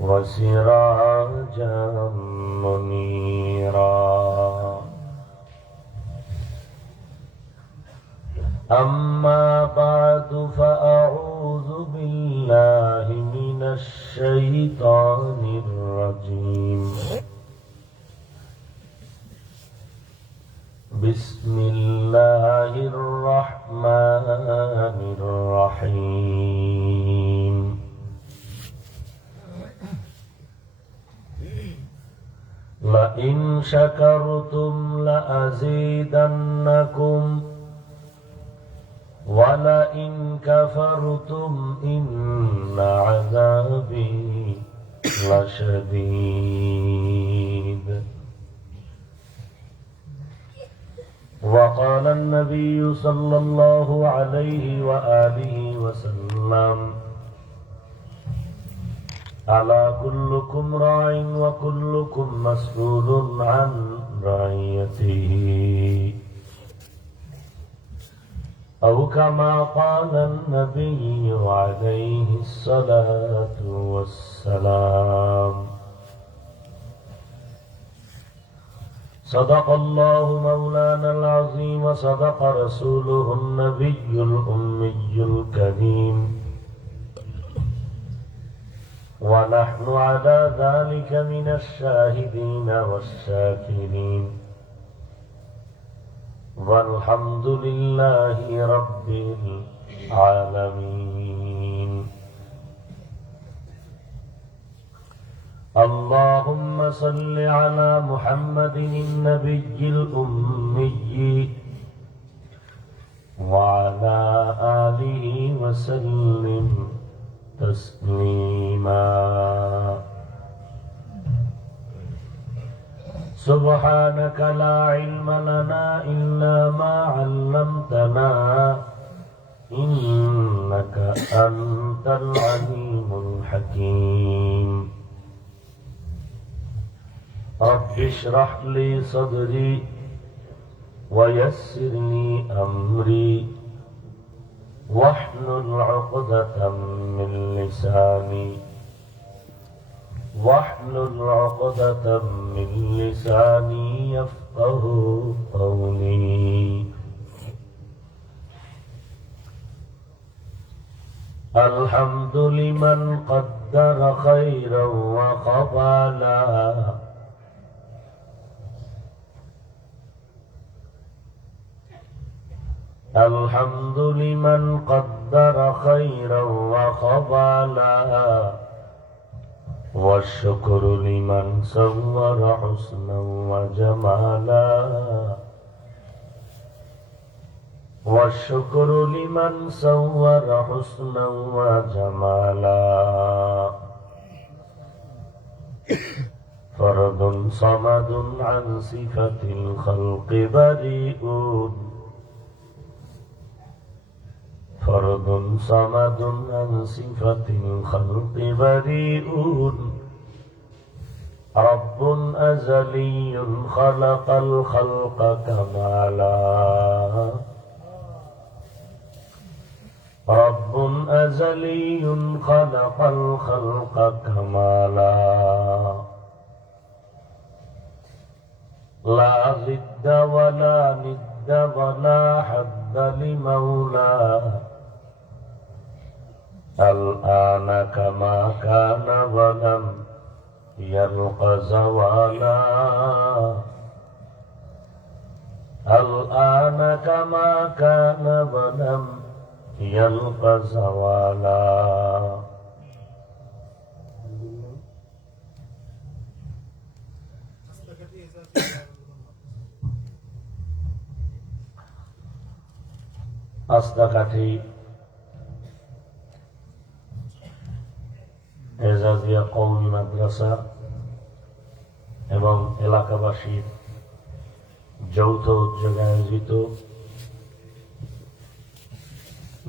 وسراجا منيرا. أما بعد فأعوذ بالله من الشيطان الرجيم. بسم الله الرحمن الرحيم. لئن شكرتم لأزيدنكم ولئن كفرتم إن عذابي لشديد. وقال النبي صلى الله عليه وآله وسلم: ألا كلكم راع وكلكم مسؤول عن رعيته، أو كما قال النبي عليه الصلاة والسلام. صدق الله مولانا العظيم وصدق رسوله النبي الأمي الكريم، ونحن على ذلك من الشاهدين والشاكرين، والحمد لله رب العالمين. اللهم صل على محمد النبي الأمي وعلى آله وسلم تسليما. سبحانك لا علم لنا إلا ما علمتنا إنك أنت العليم الحكيم. رب اشرح لي صدري ويسر لي أمري واحلل عقدة من لساني يفقه قولي. الحمد لمن قدر خيرا وقبلا، الحمد لمن قدر خيرا وقبلا، والشكر لمن صور حسنا وجمالا، والشكر لمن صور حسنا وجمالا. فرد صمد عن صفة الخلق بريء، فرد صمد عن صفة الخلق بريء. رب أزلي خلق الخلق كمالا، رب أزلي خلق الخلق كمالا. لا ضد ولا ند ولا حد لمولاه، الآن كما كان ولم يلق زوالا، الآن كما كان ولم يلق زوالا. আস্তাকাঠি এজাজিয়া কওমি মাদ্রাসা এবং এলাকাবাসীর যৌথ উদ্যোগে আয়োজিত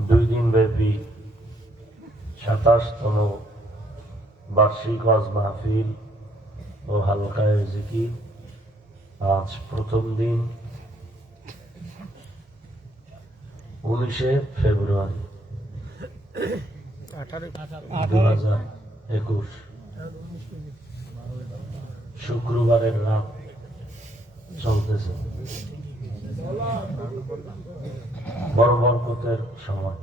2 দিনব্যাপী 27তম বার্ষিক ওয়াজ মাহফিল ও হালকায়ে জিকির আজ প্রথম দিন 19শে ফেব্রুয়ারি 2021 শুক্রবারের রাত চলতেছে, বড় বরকতের সময়।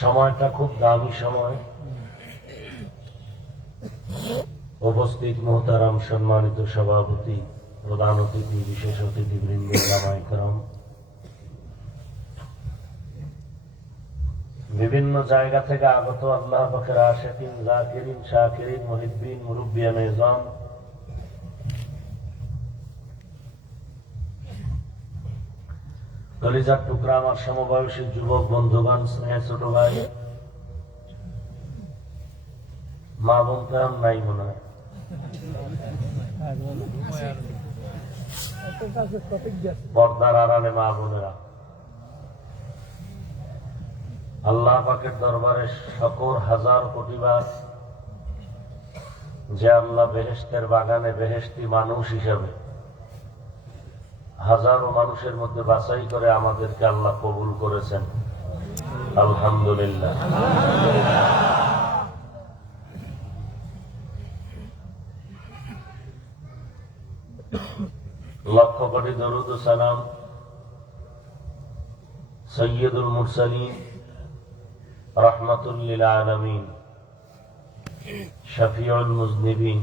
সময়টা খুব দামি সময়। উপস্থিত মোহতারাম সম্মানিত সভাপতি, প্রধান অতিথি, বিশেষ অতিথিবৃন্দ, ওলামায়ে কেরাম, বিভিন্ন জায়গা থেকে আগত আল্লাহ পাকের আশিকিন, যাকিরিন, শাকিরিন, মুহিব্বিন, মুরব্বিয়ানে ইজাম, কলিজার টুকরা আমার সমবয়সী যুবক বন্ধুগণ, স্নেহের ছোট ভাই, মা বোন তো আর নাই মনে হয়। পর্দার আড়ালে মা বোনেরা, আল্লাহ পাকের দরবারে সকল হাজার কোটিবার যে আল্লাহ বেহেশতের বাগানে বেহেশতি মানুষ হিসাবে হাজারো মানুষের মধ্যে বাছাই করে আমাদেরকে আল্লাহ কবুল করেছেন, আলহামদুলিল্লাহ। লক্ষ কোটি দরুদ ও সালাম সৈয়দুল মুরসালিন, রাহমাতুল লিল আলামিন, শফিউল মুজনিবিন,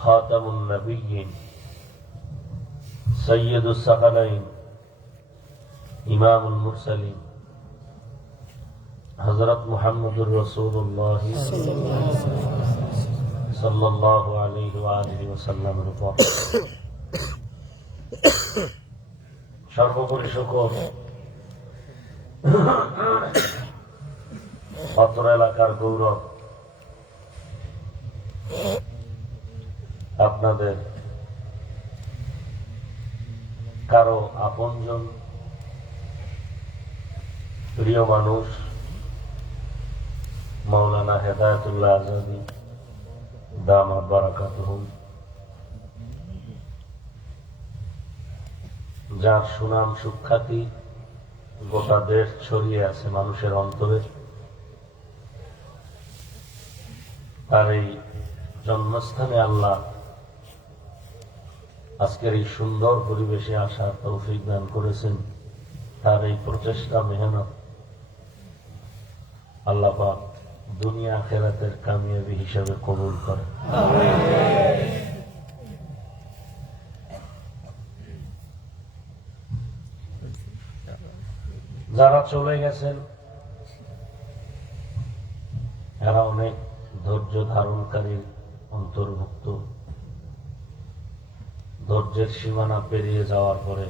খাতামুন নবিয়্যিন, সৈয়দুস সাকালাইন, ইমামুল মুরসালিন, হযরত মুহাম্মদুর রাসূলুল্লাহ সাল্লাল্লাহু আলাইহি ওয়া আলিহি ওয়াসাল্লামের উপর সর্বোপরি শুকর অত্র এলাকার গৌরব আপনাদের কারো আপনজন, প্রিয় মানুষ মাওলানা হেদায়েতুল্লাহ আজাদী দামাত বারাকাতুহুম, যার সুনাম সুখ্যাতি গোটা দেশ ছড়িয়ে আছে মানুষের অন্তরে, তার এই জন্মস্থানে আল্লাহ আজকের এই সুন্দর পরিবেশে আসার তৌফিক দান করেছেন। তার এই প্রচেষ্টা, মেহনত আল্লাহ পাক দুনিয়া আখিরাতের কামিয়াবি হিসেবে কবুল করে। যারা চলে গেছেন এরা অনেক ধৈর্য ধারণকারীর অন্তর্ভুক্ত। ধৈর্যের সীমানা পেরিয়ে যাওয়ার পরে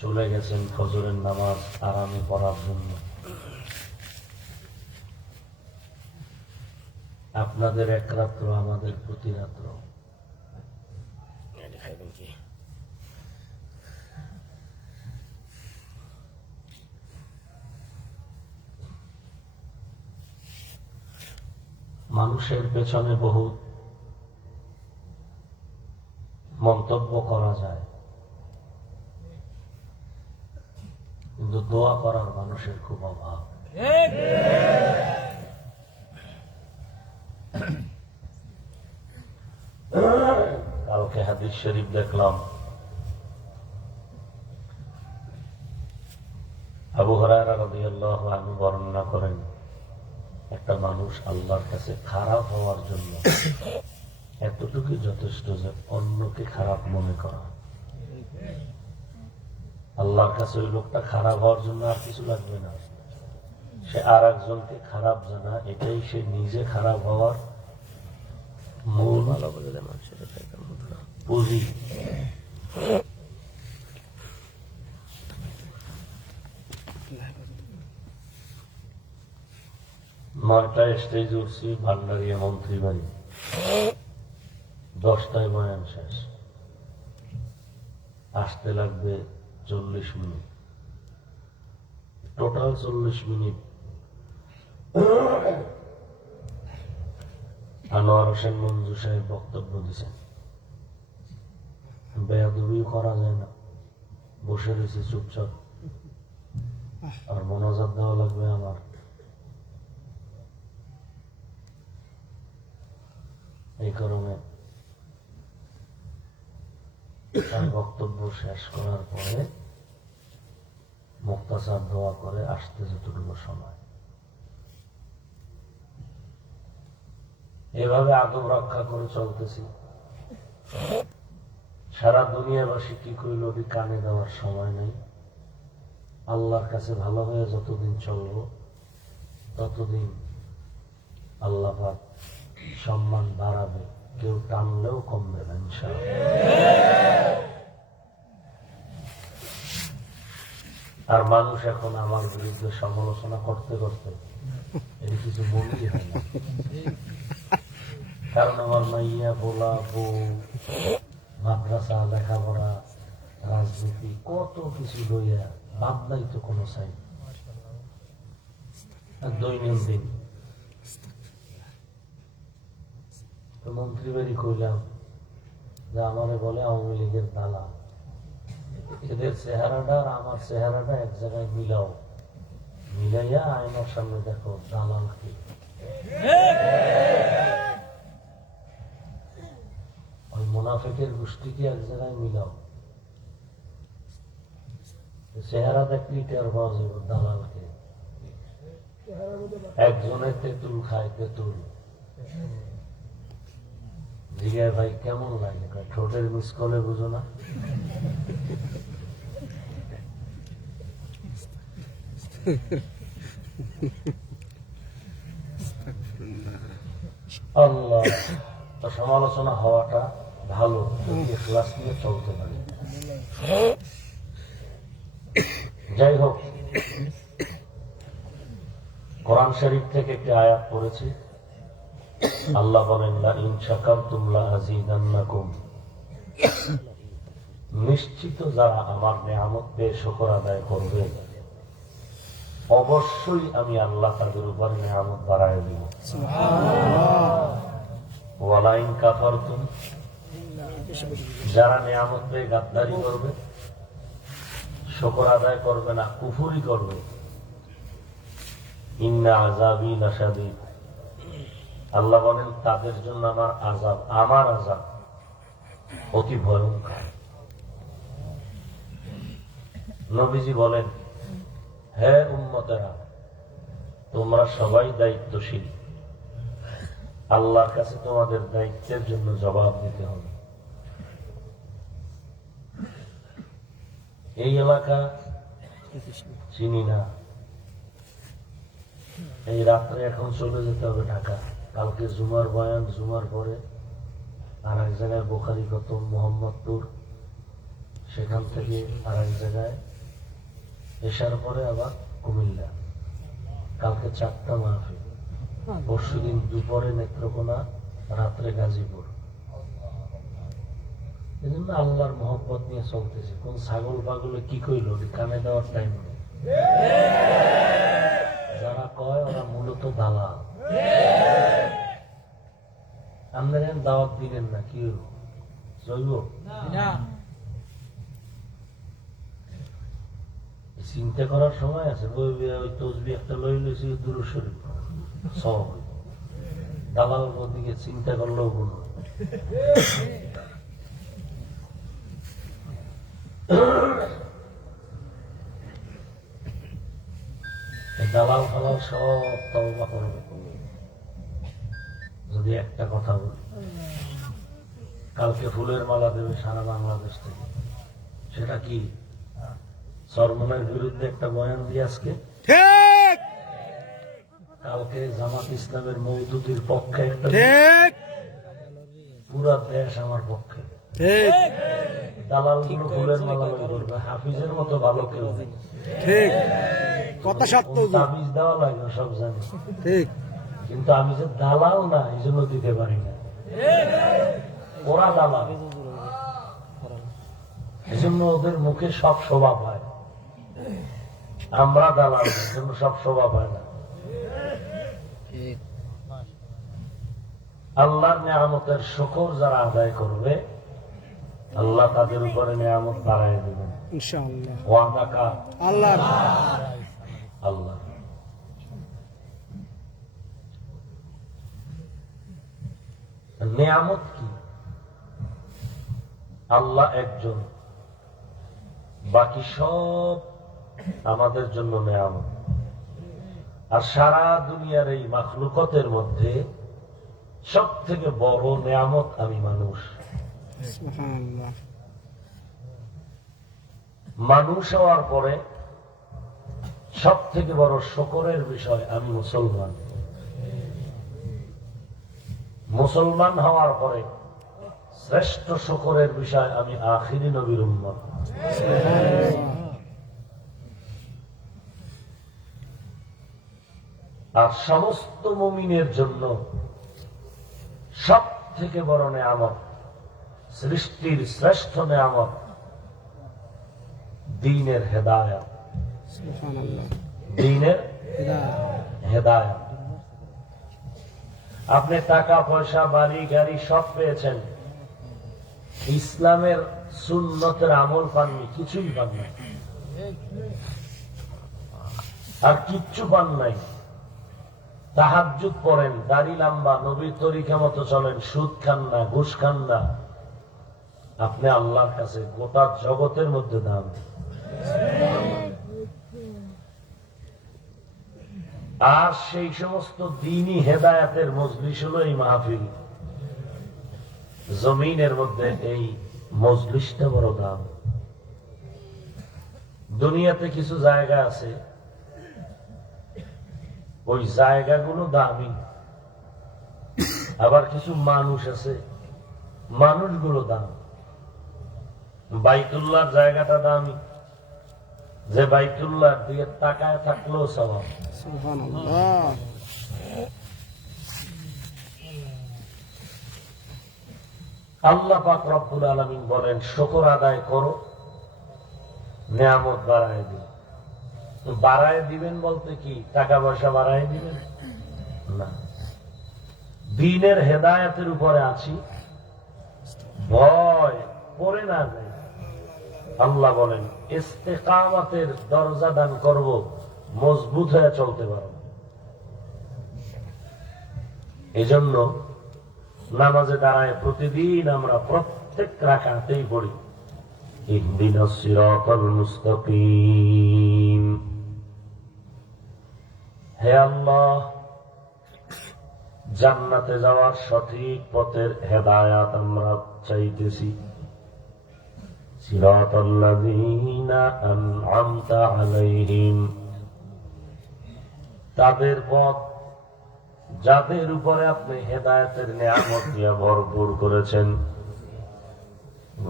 চলে গেছেন ফজরের নামাজ আরামে পড়ার জন্য। আপনাদের এক রাত্র, আমাদের প্রতি রাত্র। মানুষের পেছনে বহু মন্তব্য করা যায়, কিন্তু দোয়া করার মানুষের খুব অভাব। কালকে হাদিস শরীফ দেখলাম, আবু হুরায়রা রাদিয়াল্লাহু আনহু বর্ণনা করেন, একটা মানুষ আল্লাহর কাছে খারাপ হওয়ার জন্য এতটুকু যথেষ্ট যে অন্যকে খারাপ মনে করা। আল্লাহর কাছে ওই লোকটা খারাপ হওয়ার জন্য আর কিছু লাগবে না, সে আর একজনকে খারাপ জানা, এটাই সে নিজে খারাপ হওয়ার মূল পুঁজি। নয়টায় স্টেজ উঠছি ভান্ডারিয়া মন্ত্রী বাড়ি, 10টায় বয়ান শেষ, আসতে লাগবে 40 minute, total 40 minute. Anwar Hossain Manju সাহেব বক্তব্য দিচ্ছেন, বেয়াদবিও করা যায় না, বসে রয়েছে চুপচাপ। আর মোনাজাত দেওয়া লাগবে আমার। এই কারণে তার বক্তব্য শেষ করার পরে মুক্তাসার দোয়া করে আসতে যতটুকু সময়, এভাবে আদব রক্ষা করে চলতেছি। সারা দুনিয়াবাসী কি কইল কানে দেওয়ার সময় নেই। আল্লাহর কাছে ভালো হয়ে যতদিন চলব ততদিন আল্লাহ পাক সম্মান বাড়াবে, কেউ টানলেও কমবে না ইনশাআল্লাহ। আর মানুষ এখন আমার বিরুদ্ধে সমালোচনা করতে করতে এর কিছু মনেই হয় না, কারণ আমার মাইয়া বোলা বউ, মাদ্রাসা, লেখাপড়া, রাজনীতি, কত কিছু লইয়া বাদ নাই তো কোনো সাইড। দৈনন্দিন মন্ত্রী বাড়ি কইলাম যে আমারে বলে আওয়ামী লীগের দালাল। এদের চেহারাটা আর আমার চেহারাটা এক জায়গায় মিলাও, মিলাইয়া আয়নার সামনে দেখো দালাল কি। ওই মুনাফিকের গোষ্ঠীকে এক জায়গায় মিলাও, চেহারা দেখলি টের পাওয়া যাবে দালালকে। একজনে তেঁতুল খায়, তেঁতুল জিগায় ভাই কেমন লাগে, ঠোঁটের মিস করলে বুঝো না। আল্লাহ, সমালোচনা হওয়াটা ভালো, ক্লাস নিয়ে চলতে পারে। যাই হোক, কোরআন শরীফ থেকে একটি আয়াত পড়েছি। আল্লাহ বলেন, লা ইন শাকারতুম লা আযীদান্নাকুম, নিশ্চিত যারা আমার নিয়ামত পেয়ে শুকর আদায় করবে অবশ্যই আমি আল্লাহ তাদের উপর নিয়ামত বাড়ায় দিব। ওয়া লা ইন কাফারতুম, যারা নিয়ামত পেয়ে গাদ্দারি করবে, শুকর আদায় করবে না, কুফরি করবে, ইন্না আযাবি লাশাদীদ, আল্লাহ বলেন তাদের জন্য আমার আযাব অতি ভয়ঙ্কর। নবীজি বলেন, হে উম্মতেরা, তোমরা সবাই দায়িত্বশীল, আল্লাহর কাছে তোমাদের দায়িত্বের জন্য জবাব দিতে হবে। এই এলাকা চিনি না, এই রাত্রে এখন চলে যেতে হবে ঢাকা। কালকে জুমার বয়ান, জুমার পরে আর এক জায়গায় বোখারি খতম মোহাম্মদপুর, সেখান থেকে আর এক জায়গায়, এশার পরে আবার কুমিল্লা। কালকে 4টা মাহফিল, পরশুদিন দুপুরে নেত্রকোনা, রাত্রে গাজীপুর। এই জন্য আল্লাহর মহব্বত নিয়ে চলতেছে। কোন ছাগল পাগলে কি কইল কানে দেওয়ার টাইম নেই। যারা কয় ওরা মূলত দালাল। আপনারা দাওয়াত দিলেন না, কি চলব? চিন্তা করার সময় আছে। ওই তসবি একটা লই লইছি দুরূদ শরীফ সব, দালাল দিকে চিন্তা করলেও কোনো। দালাল ফালাল সব তওবা করবে। যদি একটা কথা বলি, কালকে ফুলের মালা দেবে সারা বাংলাদেশ থেকে, সেটা কি চরমনের বিরুদ্ধে একটা বয়ান দিয়ে আজকে? কালকে জামাত ইসলামের মওদুদির পক্ষে একটা, পুরা দেশ আমার পক্ষে। দালাল গুলো ফুলের মালা করবে, হাফিজের মতো ভালো কেউ নেই। তাবিজ দেওয়া লাগে সব জানি, কিন্তু আমি যে দালাল না এই জন্য দিতে পারি না। ওরা দালাল, এই জন্য ওদের মুখে সব শোভা পায়। আমরা দালাল, এই জন্য সব শোভা পায় না। আল্লাহর নিয়ামতের শুকর যারা আদায় করবে, আল্লাহ তাদের উপরে নিয়ামত বাড়ায় দেবেন ইনশাআল্লাহ। ওয়াদা কার? আল্লাহ। আল্লাহ। নেয়ামত কি? আল্লাহ একজন, বাকি সব আমাদের জন্য নেয়ামত। আর সারা দুনিয়ার এই মাখলুকতের মধ্যে সব থেকে বড় নেয়ামত আমি মানুষ। মানুষ হওয়ার পরে সব থেকে বড় শুকরের বিষয় আমি মুসলমান। মুসলমান হওয়ার পরে শ্রেষ্ঠ শুকরের বিষয় আমি আখিরি নবীর উম্মত। আর সমস্ত মুমিনের জন্য সব থেকে বড় নেয়ামত, সৃষ্টির শ্রেষ্ঠ নেয়ামত দ্বীনের হেদায়েত। দ্বীনের হেদায়েত। আপনি টাকা পয়সা বাড়ি গাড়ি সব পেয়েছেন, ইসলামের সুন্নতের আমল পাননি, কিছুই পান নাই। আর কিচ্ছু পান নাই। তাহাজ্জুদ পড়েন, দাড়ি লম্বা, নবীর তরিকা মতো চলেন, সুদ খান না, ঘুষ খান না, আপনি আল্লাহর কাছে গোটা জগতের মধ্যে দাম। আর সেই সমস্ত দ্বীনি হেদায়েতের মজলিস হলো এই মাহফিল। জমিনের মধ্যে এই মজলিসটা বড় দাম। দুনিয়াতে কিছু জায়গা আছে, ওই জায়গাগুলো দামি। আবার কিছু মানুষ আছে, মানুষগুলো দাম। বাইতুল্লাহর জায়গাটা দামি, যে বাইতুল্লাহর দিকে তাকায় থাকলেও সওয়াব। সুবহানাল্লাহ। আল্লাহ পাক রব্বুল আলামিন বলেন, শুকর আদায় করো, নিয়ামত বাড়ায় দিন। বাড়ায় দিবেন বলতে কি টাকা পয়সা বাড়ায় দিবেন না, দ্বীনের হেদায়েতের উপরে আছি, ভয় পড়ে না যায়। আল্লাহ বলেন ইস্তেকামাতের দরজা দান করব, মজবুত হয়ে চলতে পারো। এই জন্য নামাজে দাঁড়ায় প্রতিদিন আমরা প্রত্যেক রাকাতেই পড়ি ইহদিনাস সিরাতাল মুস্তাকিম। হে আল্লাহ, জান্নাতে যাওয়ার সঠিক পথের হেদায়াত আমরা চাইতেছি। সিরাতাল্লাযীনা আন'আমতা আলাইহিম, তাদের পথ যাদের উপরে আপনি হেদায়েতের নিয়ামত দিয়ে ভরপুর করেছেন।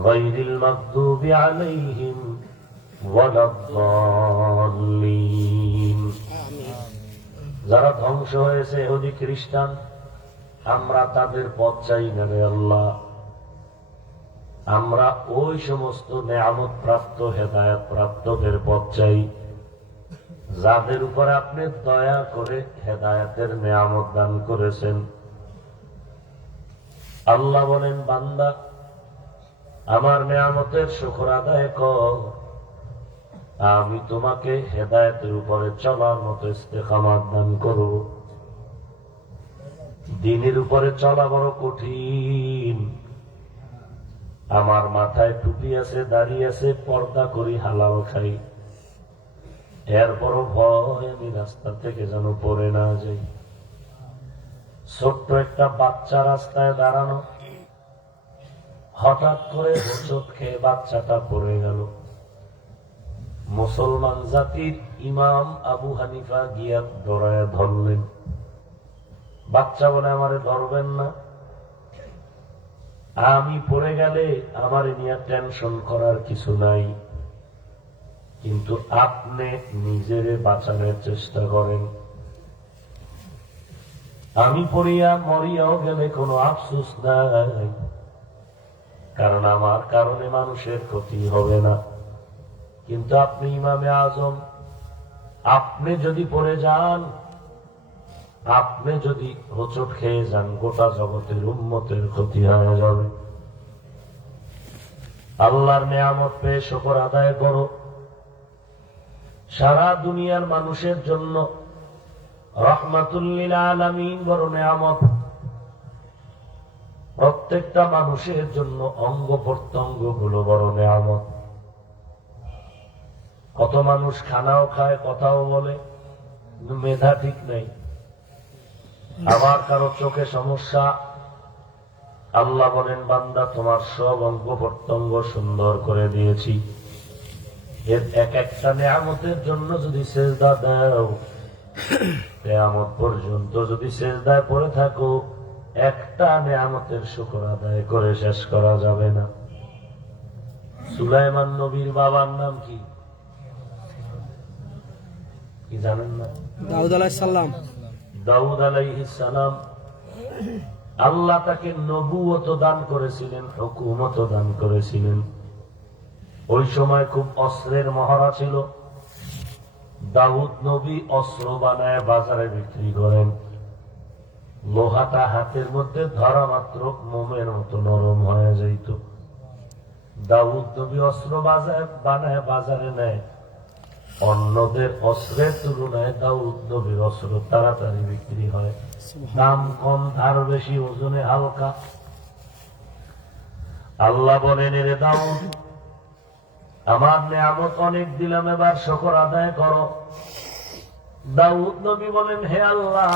গায়রিল মাগদুবি আলাইহিম ওয়ালাদ-দাল্লিন, যারা ধ্বংস হয়েছে ইহুদি খ্রিস্টান, আমরা তাদের পথ চাই না রে আল্লাহ। আমরা ওই সমস্ত নিয়ামত প্রাপ্ত হেদায়েত প্রাপ্তদের পথ চাই যাদের উপর আপনি দয়া করে হেদায়েতের নিয়ামত দান করেছেন। আল্লাহ বলেন, বান্দা আমার নিয়ামতের শুকর আদায় কর, আমি তোমাকে হেদায়েতের উপরে চলার মতো ইস্তেকামাত দান করব। দ্বীনের উপরে চলা বড় কঠিন। আমার মাথায় টুপি আছে, দাড়ি আছে, পর্দা করি, হালাল খাই, এরপরও ভয় আমি রাস্তা থেকে যেন পড়ে না যাই। ছোট্ট একটা বাচ্চা রাস্তায় দাঁড়ানো, হঠাৎ করে হোঁচট খেয়ে বাচ্চাটা পড়ে গেল। মুসলমান জাতির ইমাম আবু হানিফা গিয়া দৌড়ায় ধরলেন। বাচ্চা বলে, আমারে ধরবেন না, আমি পড়ে গেলে আমার নিয়ে টেনশন করার কিছু নাই, কিন্তু আপনি নিজেরে বাঁচানোর চেষ্টা করেন। আমি পড়িয়া মরিয়াও গেলে কোনো আফসোস নাই, কারণ আমার কারণে মানুষের ক্ষতি হবে না। কিন্তু আপনি ইমামে আজম, আপনি যদি পড়ে যান, আপনি যদি হোঁচট খেয়ে যান, গোটা জগতের উম্মতের ক্ষতি হয়ে যাবে। আল্লাহর নিয়ামত পেয়ে শুকর আদায় করো। সারা দুনিয়ার মানুষের জন্য রাহমাতুল লিল আলামিন বড় নিয়ামত। প্রত্যেকটা মানুষের জন্য অঙ্গ প্রত্যঙ্গ গুলো বড় নিয়ামত। কত মানুষ খানাও খায়, কথাও বলে, কিন্তু মেধা ঠিক নেই। আবার কারো চোখে সমস্যা, আল্লাহ বলেন বান্দা তোমার সব অঙ্গ প্রত্যঙ্গ সুন্দর করে দিয়েছি। এর এক একটা নিয়ামতের জন্য যদি সেজদা দাও, কিয়ামত পর্যন্ত যদি সেজদায় পড়ে থাকো, একটা নিয়ামতের শুকর আদায় করে শেষ করা যাবে না। সুলাইমান নবীর বাবার নাম কি জানেন না? দাউদ আলাইহিস সালাম। দাউদ আলাইহিস সালাম। আল্লাহ তাকে নবুয়ত দান করেছিলেন, হুকুমত দান করেছিলেন। ওই সময় খুব অস্ত্রের মহড়া ছিল। দাউদ নবী অস্ত্র বানায় বাজারে বিক্রি করেন। লোহাটা হাতের মধ্যে ধরা মাত্র মোমের মতো নরম হয়ে যাইত। দাউদ নবী অস্ত্র বানায় বাজারে নেয়। অন্যদের অস্ত্রের তুলনায় দাউদ নবীর অস্ত্র তাড়াতাড়ি বিক্রি হয়। দাম কম, ধার বেশি, ওজনে হালকা। আল্লাহ বলেন, রে দাউদ, আমার নিয়ামত অনেক দিলাম, এবার শুকর আদায় করো। দাউদ নবী বলেন, হে আল্লাহ,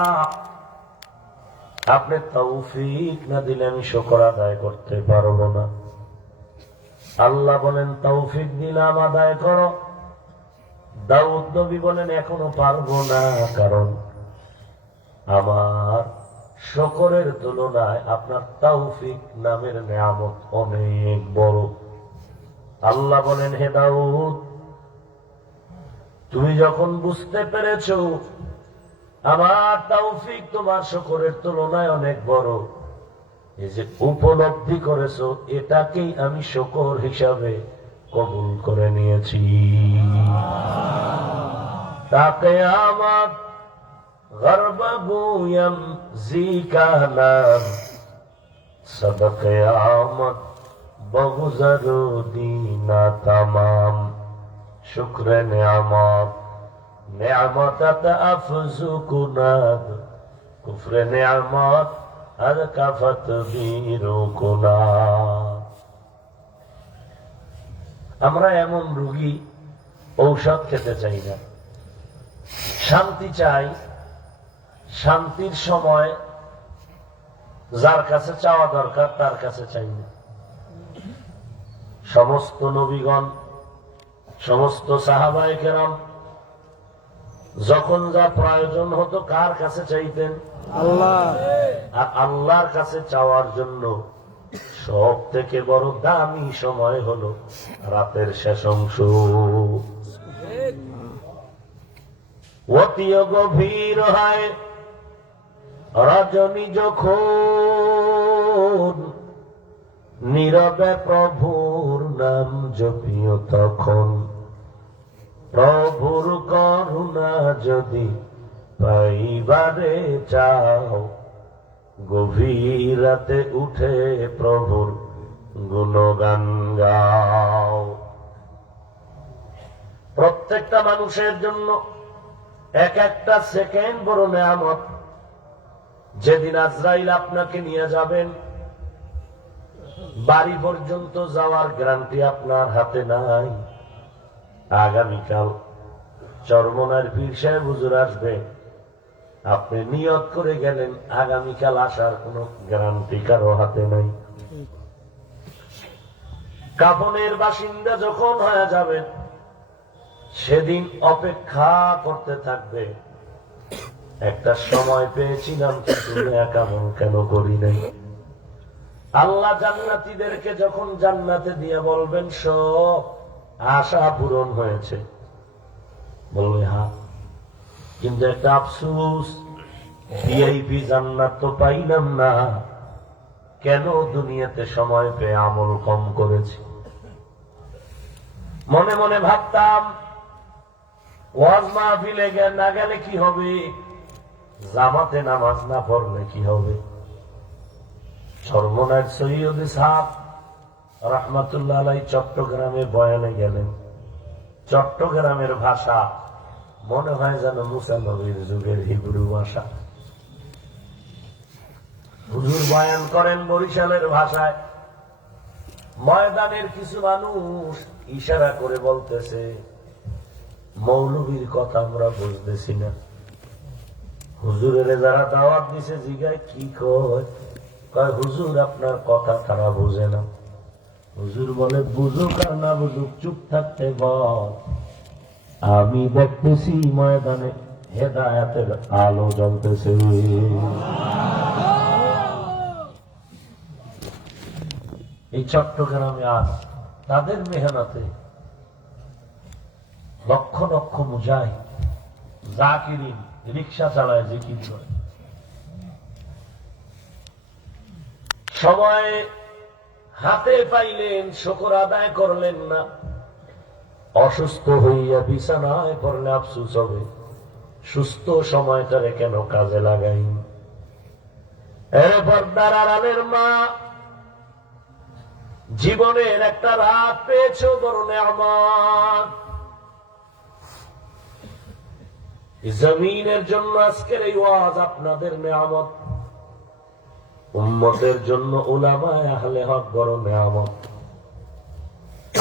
আপনি তৌফিক না দিলে আমি শুকর আদায় করতে পারবো না। আল্লাহ বলেন, তৌফিক দিলাম, আদায় করো। দাউদ নবী বলেন, এখনো পারবো না, কারণ আমার শুকরের তুলনায় আপনার তৌফিক নামের নিয়ামত অনেক বড়। আল্লাহ বলেন, হে দাউদ, তুমি যখন বুঝতে পেরেছো আমার তৌফিক তোমার শুকরের তুলনায় অনেক বড়, এই যে উপলব্ধি করেছো, এটাকেই আমি শুকর হিসাবে কবুল করে নিয়েছি। তাকে আমার গর্বগুয়ম জিকালাম সদকে আমত বহুজরু দিনা তামাম শুক্রে নিয়ামত নিয়ামত আফজু কুনাদ কুফরে নিয়ামত আর কাফত বীরু কুনাদ। আমরা এমন রোগী, ঔষধ খেতে চাই না, শান্তি চাই। শান্তির সময় যার কাছে চাওয়া দরকার তার কাছে চাই না। সমস্ত নবীগণ, সমস্ত সাহাবায়ে কেরাম যখন যা প্রয়োজন হতো কার কাছে চাইতেন? আল্লাহ। আর আল্লাহর কাছে চাওয়ার জন্য সব থেকে বড় দামি সময় হলো রাতের শেষ অংশ। অতি গভীর হয় রজনী যখন, নীরবে প্রভুর নাম জপিও তখন। প্রভুর করুণা যদি পাইবারে চাও, গভীর রাতে উঠে প্রভুর গুণগান গাও। প্রত্যেকটা মানুষের জন্য এক একটা সেকেন্ড বড় নিয়ামত। যেদিন আজরাইল আপনাকে নিয়ে যাবেন, বাড়ি পর্যন্ত যাওয়ার গ্যারান্টি আপনার হাতে নাই। আগামীকাল চরমনার পীর সাহেব হুজুর আসবে, আপনি নিয়ত করে গেলেন, আগামীকাল আসার কোন গ্যারান্টি কারো হাতে নাই। কাফনের বাসিন্দা যখন হয়ে যাবেন, সেদিন অপেক্ষা করতে থাকবে, একটা সময় পেয়েছিলাম কিন্তু কেমন কেন করি নাই। আল্লাহ জান্নাতীদেরকে যখন জান্নাতে দিয়ে বলবেন সব আশা পূরণ হয়েছে, বলবে হ্যাঁ, কিন্তু একটা আফসোস, ভিআইপি জান্নাত তো পাইলাম না। কেন? দুনিয়াতে সময় পেয়ে আমল কম করেছি। মনে মনে ভাবতাম ওয়াজ মাহফিলে না গেলে কি হবে, জামাতে নামাজ না পড়লে কি হবে। সর্বনাথ সৈয়দ সাহেব রহমতুল্লাহ আলাইহি চট্টগ্রামে বয়ানে গেলেন। চট্টগ্রামের ভাষা মনে হয় যেন মুসা নবীর যুগের হিব্রু ভাষা। হুজুর বয়ান করেন বরিশালের ভাষায়। ময়দানের কিছু মানুষ ইশারা করে বলতেছে, মৌলবীর কথা আমরা বুঝতেছি না। হুজুরের যারা দাওয়াত দিছে জিগায় কি কয়, হুজুর আপনার কথা তারা বুঝে না। হুজুর বলে, বুঝুক আর না বুঝুক চুপ থাকতে বল, আমি দেখতেছি ময়দানে হেদায়েতের আলো জ্বলতেছে। এই চট্টগ্রামে আজ তাদের মেহনতে লক্ষ লক্ষ মুজাহিদ জাকিরিন রিক্সা চালায়, জিকির করে। সময় হাতে পাইলেন, শুকর আদায় করলেন না। অসুস্থ হইয়া বিছানায় পড়লে আফসুস হবে, সুস্থ সময়টারে কেন কাজে লাগাই। এর পর্দার আড়ালের মা, জীবনের একটা রাত পেয়েছ বড় নেয়ামত। জমিনের জন্য আজকের এই ওয়াজ আপনাদের নেয়ামত, উম্মতের জন্য উলামায়ে আহলে হক বড় নেয়ামত,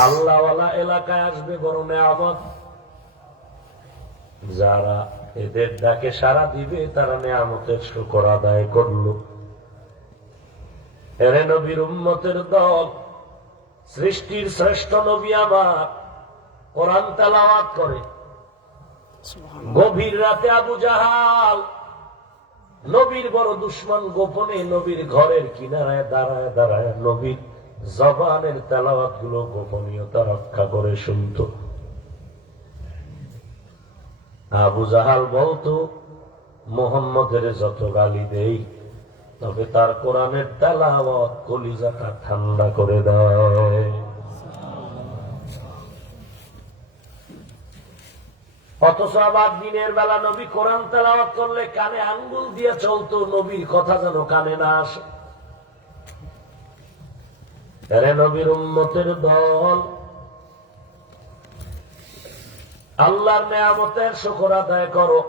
আল্লাহওয়ালা এলাকায় আসবে বড় নেয়ামত। যারা এদের ডাকে সাড়া দিবে তারা নেয়ামতের শুকর আদায় করল। এরে নবীর উম্মতের দল, সৃষ্টির শ্রেষ্ঠ নবী আমার কোরআন তেলাওয়াত করে। গভীর রাতে আবু জাহাল নবীর বড় দুশ্মন গোপনে নবীর ঘরের কিনারায় দাঁড়ায় দাঁড়ায় নবীর জবানের তেলাওয়াত গুলো গোপনীয়তা রক্ষা করে শুনত। আবু জাহাল বলতো, মুহাম্মদের যত গালি দেই, তবে তার কোরআনের তেলাওয়াত কলিজাটা ঠান্ডা করে দেয়। অথচ আবার দিনের বেলা নবী কোরআন তেলাওয়াত করলে কানে আঙ্গুল দিয়ে চলতো, নবীর কথা যেন কানে না আসে। এরে নবীর উম্মতের দল, আল্লাহর নেয়ামতের শুকর আদায় করো।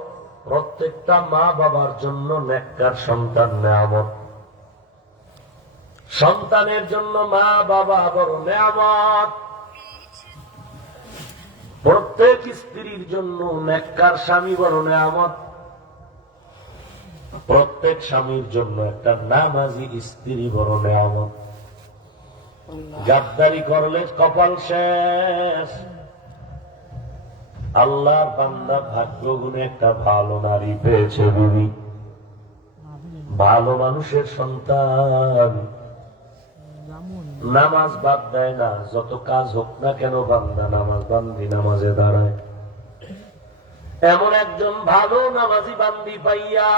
প্রত্যেকটা মা বাবার জন্য নেককার সন্তান নেয়ামত। সন্তানের জন্য মা বাবা বড় নেয়ামত। প্রত্যেক স্ত্রীর জন্য নেককার স্বামী বড় নেয়ামত। প্রত্যেক স্বামীর জন্য একটা নামাজি স্ত্রী বড় নেয়ামত। গাদ্দারি করলে কপাল শেষ। আল্লাহর বান্দা ভাগ্য গুণে একটা ভালো নারী পেয়েছে বিবি, ভালো মানুষের সন্তান। নামাজ বাদ দেয় না, যত কাজ হোক না কেন বান্দা নামাজ বান্দি নামাজে দাঁড়ায়। এমন একজন ভালো নামাজি বান্দি পাইয়া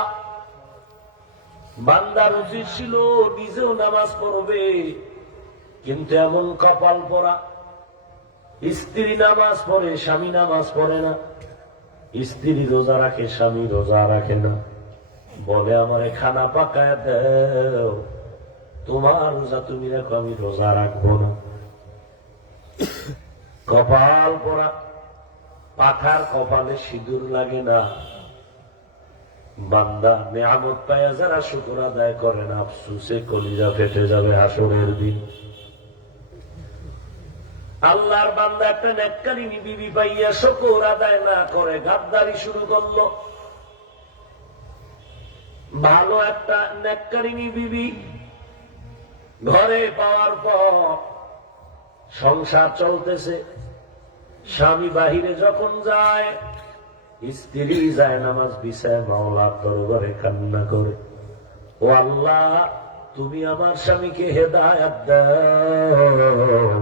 বান্দার উচিত ছিল নিজেও নামাজ পড়বে, কিন্তু এমন কপাল পড়া, স্ত্রী নামাজ পড়ে স্বামী নামাজ পড়ে না, স্ত্রী রোজা রাখে স্বামী রোজা রাখে না। বলে আমারে খানা পাকায় দেও, তোমার রোজা তুমি রাখো, আমি রোজা রাখবো না। কপাল পড়া, পাখার কপালে সিঁদুর লাগে না। বান্দা নেয়ামত পায়া যারা শুকর আদায় করে না, আফসোসে কলিজা ফেটে যাবে হাসরের দিন। আল্লাহর বান্দা একটা নেককারিনী বিবি পাইয়া শুকর আদায় না করে গাদ্দারি শুরু করলো। ভালো একটা নেককারিনী বিবি ঘরে পাওয়ার পর সংসার চলতেছে। স্বামী বাহিরে যখন যায়, স্ত্রী যায় নামাজ বিছায় মাওলার দরবারে কান্না করে, ও আল্লাহ তুমি আমার স্বামীকে হেদায়েত দাও,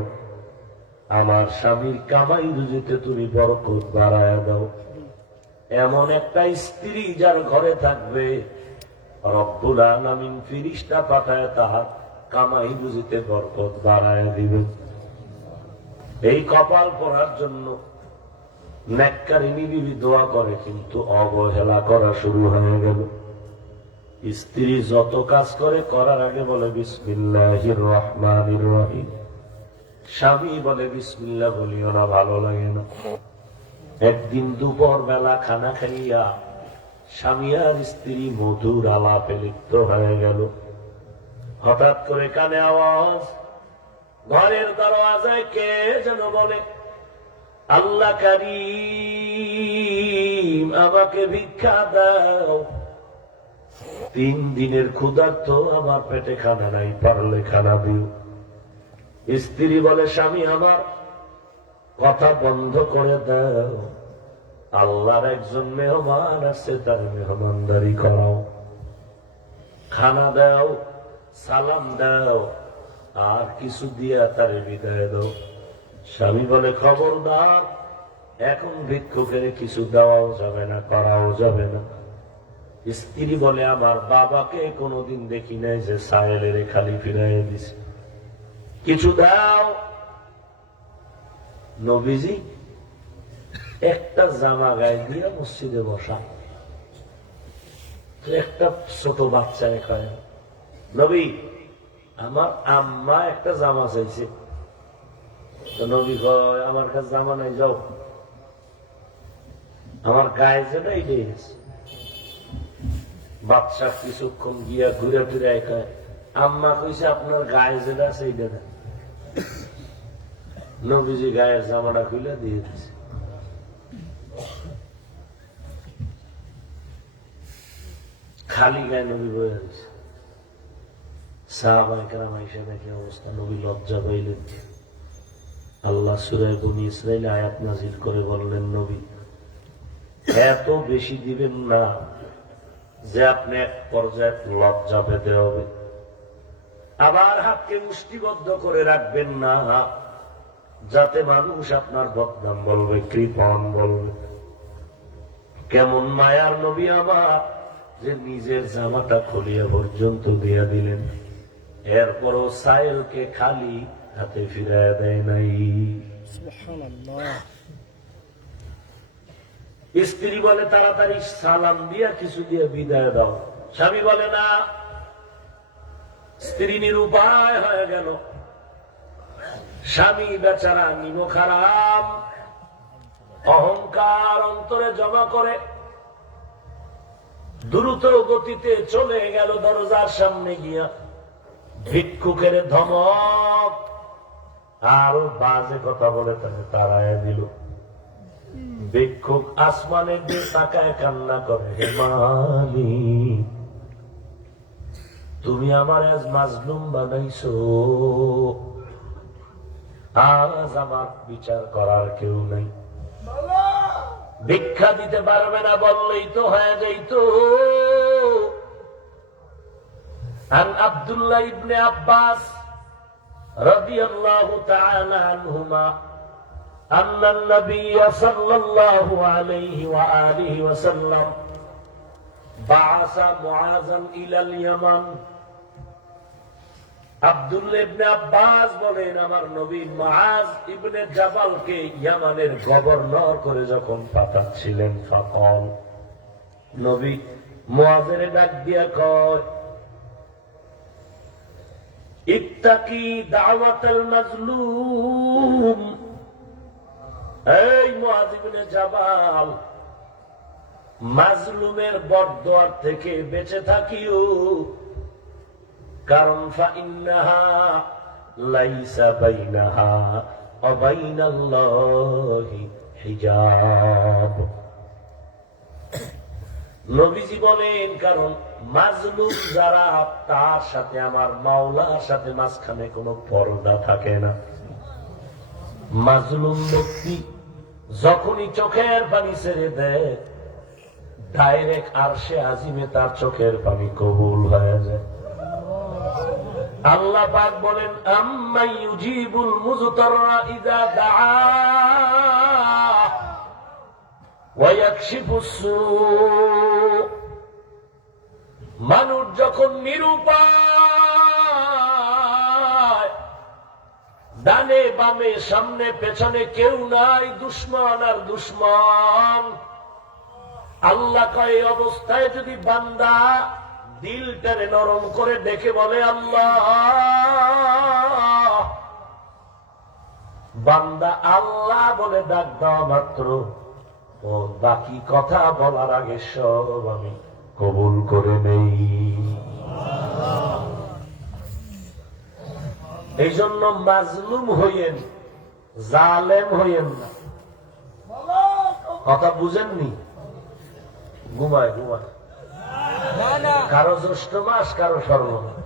আমার স্বামীর কামাই রুজিতে তুমি বরকত বাড়ায় দাও। এমন একটা স্ত্রী যার ঘরে থাকবে, রব্বুল আলামিন ফেরেশতা পাঠায় তাহার কামাই রুজিতে বরকত বাড়ায় দিবে। এই কপাল পড়ার জন্য নেককারিনী বিবি দোয়া করে, কিন্তু অবহেলা করা শুরু হয়ে গেল। স্ত্রী যত কাজ করে করার আগে বলে বিসমিল্লাহির রহমানির রহিম, স্বামী বলে বিসমিল্লাহ বলিও না, ভালো লাগে না। একদিন দুপুর বেলা খানা খাইয়া স্বামী আর স্ত্রী মধুর আলাপে লিপ্ত হয়ে গেল। হঠাৎ করে কানে আওয়াজ, ঘরের দরওয়াজায় কে যেন বলে, আল্লাহ কারীম আমাকে ভিক্ষা দাও, 3 দিনের ক্ষুধার্ত, আমার পেটে খানা নাই, পারলে খানা দিও। স্ত্রী বলে, স্বামী আমার কথা বন্ধ করে দাও, আল্লাহর একজন মেহমান আছে, তার মেহমানদারি করাও, খানা দাও, সালাম দাও, আর কিছু দিয়া তার বিদায় দাও। স্বামী বলে, খবরদার, এখন ভিক্ষুকের কিছু দেওয়াও যাবে না, করাও যাবে না। স্ত্রী বলে, আমার বাবাকে কোনোদিন দেখি নাই যে সায়েলের খালি ফিরাইয়া দিছে, কিছু দাও। নবীজি একটা জামা গায়ে দিয়ে মসজিদে বসা, একটা ছোট বাচ্চারে কয়, নবী আমার আম্মা একটা জামা চাইছে। তো নবী কয়, আমার কাছে জামা নাই, যাও, আমার গায়ে যেটা এটাই আছে। বাচ্চা কিছুক্ষণ গিয়া ঘুরে ফিরে কয়, আম্মা কইছে আপনার গায়ে যেটা আছে এইটা দেন। নবীজি গায়ের জামাটা খুলে দিয়ে দিছে। খালি গায়ে নবী বয়ে দিছে। সাহাবায়ে কেরাম এসে দেখে অবস্থা, নবী লজ্জা পাইলেন। আল্লাহ সূরা বনী ইসরাঈল আয়াত নাযিল করে বললেন, নবী এত বেশি দিবেন না যে আপনি এক পর্যায়ে লজ্জা পেতে হবে। আবার হাতকে মুষ্টিবদ্ধ করে রাখবেন না যাতে মানুষ আপনার বদনাম বলবে, কৃপণ বলবে। কেমন মায়ার নবী আমার, যে নিজের জামাটা খুলিয়া পর্যন্ত দিয়া দিলেন, এরপরও সায়েলকে খালি হাতে ফিরাইয়া দেয় নাই। স্ত্রী বলে, তাড়াতাড়ি সালাম দিয়া কিছু দিয়ে বিদায় দাও। স্বামী বলে, না। স্ত্রী নিরুপায় হয়ে গেল। স্বামী বেচারা নিমখারাম, অহংকার অন্তরে জমা করে দ্রুত গতিতে চলে গেল দরজার সামনে গিয়া ভিক্ষুকের ধমক আর বাজে কথা বলে তাকে তাড়াইয়া দিল। ভিক্ষুক আসমানের দিকে তাকায় কান্না করে, হে মালিক, তুমি আমার আজ মাজলুম বানাইছো, আজ আমার বিচার করার কেউ নাই, ভিক্ষা দিতে পারবে না বললেই তো হয়ে যাইত। عن عبد الله بن عباس رضي الله تعالى عنهما أن النبي صلى الله عليه وآله وسلم بعث معاذا إلى اليمن। আব্দুল্লাহ ইবনে আব্বাস বলেন, আমার নবী মুআজ ইবনে জাবালকে ইয়ামানের গভর্নর করে যখন পাঠাচ্ছিলেন, ফাকাল, নবী মুআজের ডাক দিয়া কয়, ইত্তাকি দাওয়াতাল মাজলুম, এই মুআজ ইবনে জাবাল, মাজলুমের বরদোয়ার থেকে বেঁচে থাকিও, কারণ ফাইন্নাহা লাইসা বাইনাহা ওয়া বাইনাল্লাহি হিজাব। নবীজি বলেন, কারণ মাজলুম যারা, তার সাথে আমার মাওলার সাথে মাঝখানে কোনো পর্দা থাকে না। মাজলুম ব্যক্তি যখনই চোখের পানি ছেড়ে দেয়, ডাইরেক্ট আরশে আজিমে তার চোখের পানি কবুল হয়ে যায়। আল্লাহ পাক বলেন, আম্মা ইউজিবুল মুযতাররা ইযা দাআ ওয়া ইয়াকশিফুস সূ, মানুষ যখন নিরুপায়, ডানে বামে সামনে পেছনে কেউ নাই, দুশমন আর দুশমন, আল্লাহ কয় অবস্থায় যদি বান্দা দিলটারে নরম করে দেখে বলে আল্লাহ, বান্দা আল্লাহ বলে ডাক দেওয়া মাত্র ও বাকি কথা বলার আগে সব আমি কবুল করে নেই। এই জন্য মাজলুম হইয়েন, জালেম হইয়েন না। কথা বুঝেননি? ঘুমায় ঘুমায়, কারো জ্যৈষ্ঠ মাস, কারো সর্বনাশ।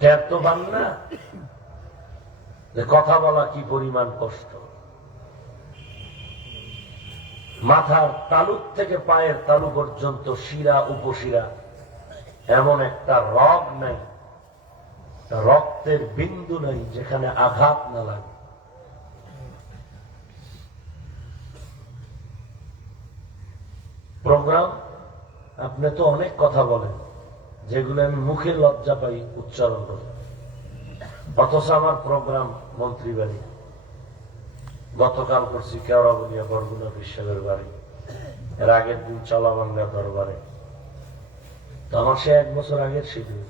টের তো পান না যে কথা বলা কি পরিমাণ কষ্ট। মাথার তালুক থেকে পায়ের তালু পর্যন্ত শিরা উপশিরা এমন একটা রগ নাই, রক্তের বিন্দু নাই যেখানে আঘাত না লাগে। প্রোগ্রাম, আপনি তো অনেক কথা বলেন যেগুলো আমি মুখে লজ্জা পাই উচ্চারণ করি, অথচ আমার প্রোগ্রাম মন্ত্রী বাড়ি। গতকাল করছি কেওড়াবনিয়া বরগুনা বিশ্বের বাড়ি, এর আগের দিন চলাবাংলা দরবারে। তো আমার সে 1 বছর আগের শিডিউল।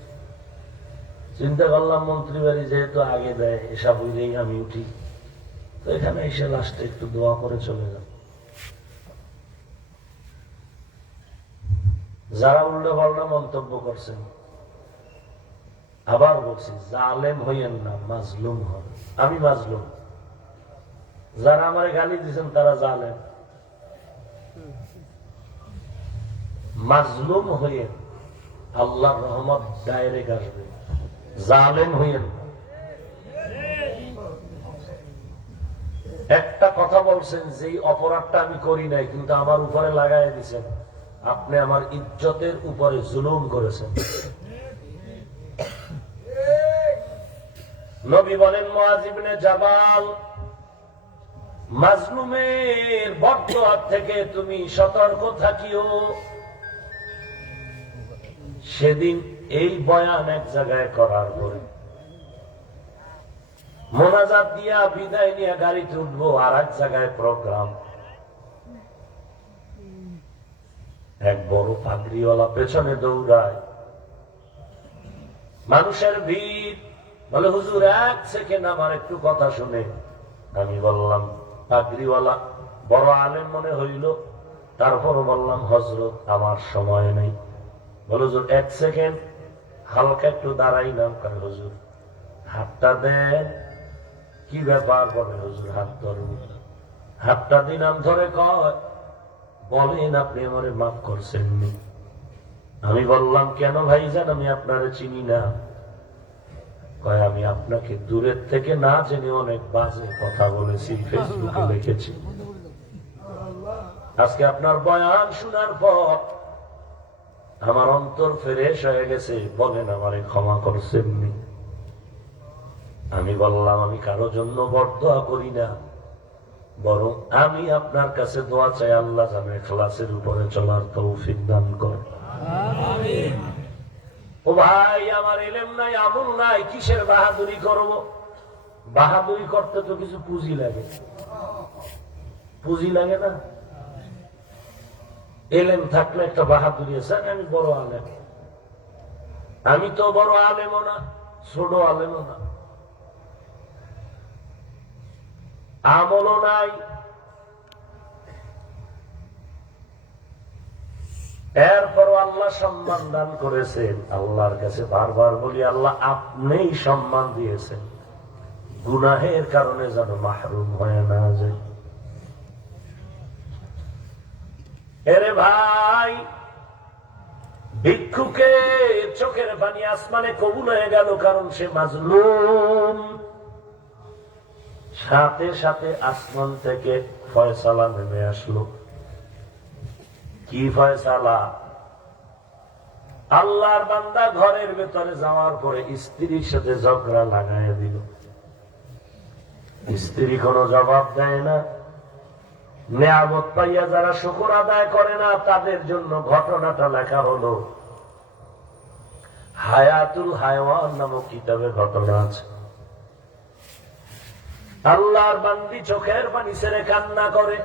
চিন্তা করলাম মন্ত্রী বাড়ি যেহেতু আগে দেয়, এসব হইলেই আমি উঠি, তো এখানে এসে লাস্টে একটু দোয়া করে চলে যাব। যারা উল্টো পাল্টা মন্তব্য করছেন, আবার বলছি, জালেম হইয়েন না, মাজলুম হন। আমি মাজলুম, যারা আমার গালি দিচ্ছেন তারা জালেম। মাজলুম হইয়েন, আল্লাহর রহমত ডাইরেক্ট আসবে। জালেম হইয়েন। একটা কথা বলছেন, যে অপরাধটা আমি করি নাই কিন্তু আমার উপরে লাগাই দিচ্ছেন, আপনি আমার ইজ্জতের উপরে জুলুম করেছেন। নবী বলেন, মুআয ইবনে জাবাল, মাজলুমের বদদুয়া থেকে তুমি সতর্ক থাকিও। সেদিন এই বয়ান এক জায়গায় করার পরে মোনাজাত দিয়া বিদায় নিয়ে গাড়িতে উঠবো, আর এক জায়গায় প্রোগ্রাম। এক বড় পাগড়িওয়ালা পেছনে দৌড়ায়, মানুষের ভিড়। বলে, হুজুর 1 সেকেন্ড আমার একটু কথা শুনে। আমি বললাম, পাগড়িওয়ালা বড় আলেম মনে হইল, তারপরও বললাম, হযরত আমার সময় নেই। বলে, হুজুর 1 সেকেন্ড, হালকা একটু দাঁড়াই নাম। কারণ হুজুর হাতটা দেন। কি ব্যাপার? বলে, হুজুর হাত ধরুন। হাতটা দিনাম ধরে কয়, বলেন আপনি আমারে মাফ করছেননি। আমি বললাম, কেন ভাইজান, আমি আপনারে চিনি না। কয়, আমি আপনাকে দূরের থেকে না জেনে অনেক বাজে কথা বলেছি, ফেসবুকে লিখেছি। আজকে আপনার বয়ান শোনার পর আমার অন্তর ফ্রেশ হয়ে গেছে, বলেন আমারে ক্ষমা করছেননি। আমি বললাম, আমি কারো জন্য বরদোয়া করি না, বরং আমি আপনার কাছে দোয়া চাই, আল্লাহ যেন ইখলাসের উপরে চলার তৌফিক দান করেন। আমিন। ও ভাই, আমার ইলম নাই, আমল নাই, কিসের বাহাদুরি করব? বাহাদুরি করতে তো কিছু পুঁজি লাগে। পুঁজি লাগে না? ইলম থাকলে একটা বাহাদুরি আছে। আমি বড় আলেম, আমি তো বড় আলেমও না, ছোট আলেমও না, আমলও নাই। এরপর আল্লাহ সম্মান দান করেছেন। আল্লাহর কাছে বারবার বলি, আল্লাহ আপনিই সম্মান দিয়েছেন, গুনাহের কারণে যেন মাহরুম হয়ে না যায়। এরে ভাই, ভিক্ষুকে চোখের পানি আসমানে কবুল হয়ে গেল, কারণ সে মাজলুম। সাথে সাথে আসমান থেকে ফয়সালা নেমে আসলো। কি ফয়সালা? আল্লাহর বান্দা ঘরের ভেতরে যাওয়ার পরে স্ত্রীর সাথে ঝগড়া লাগাই দিল। স্ত্রী কোনো জবাব দেয় না। নেয়ামত পাইয়া যারা শুকর আদায় করে না, তাদের জন্য ঘটনাটা লেখা হলো। হায়াতুল হায়ওয়ান নামক কিতাবে ঘটনা আছে। আল্লাহর বান্দি চোখের পানি ছেড়ে কান্না করে,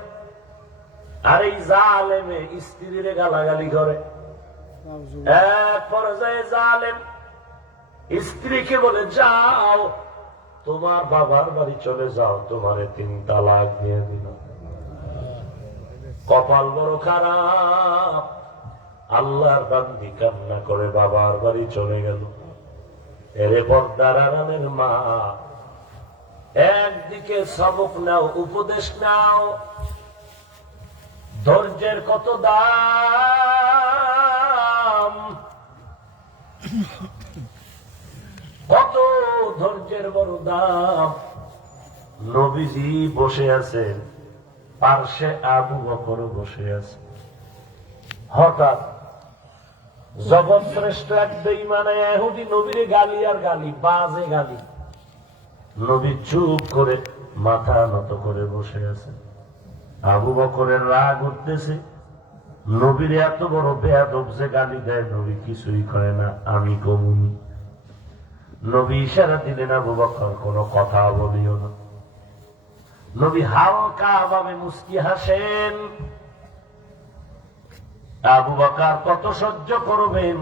আর এই জালেমে স্ত্রীর গালাগালি করে। এক পর্যায়ে জালেম স্ত্রীকে বলে, যাও তোমার বাবার বাড়ি চলে যাও, তোমারে 3 তালাক দিয়ে দিল। কপাল বড় খারাপ। আল্লাহর বান্দি কান্না করে বাবার বাড়ি চলে গেল। এরে পর্দার আড়ালের মা, একদিকে সবক নাও, উপদেশ নাও, ধৈর্যের কত দাম, কত ধৈর্যের বড় দাম। নবীজি বসে আছেন, পার্শ্বে আবু বকর বসে আছে। হঠাৎ জগৎশ্রেষ্ঠ এক বেঈমানে ইহুদি নবীরে গালি আর গালি, বাজে গালি। নবী চুপ করে মাথা নত করে বসে আছেন। আবু বকরের রাগ উঠতেছে, নবীর এত বড় বেয়াদব যে গালি দেয়, নবী কিছুই কয় না, আমি কমুনি। নবী ইশারা দিলেন, আবু বকর কোনো কথা বলিও না। নবী হালকা ভাবে মুস্কি হাসেন। আবু বকর কত সহ্য করবেন?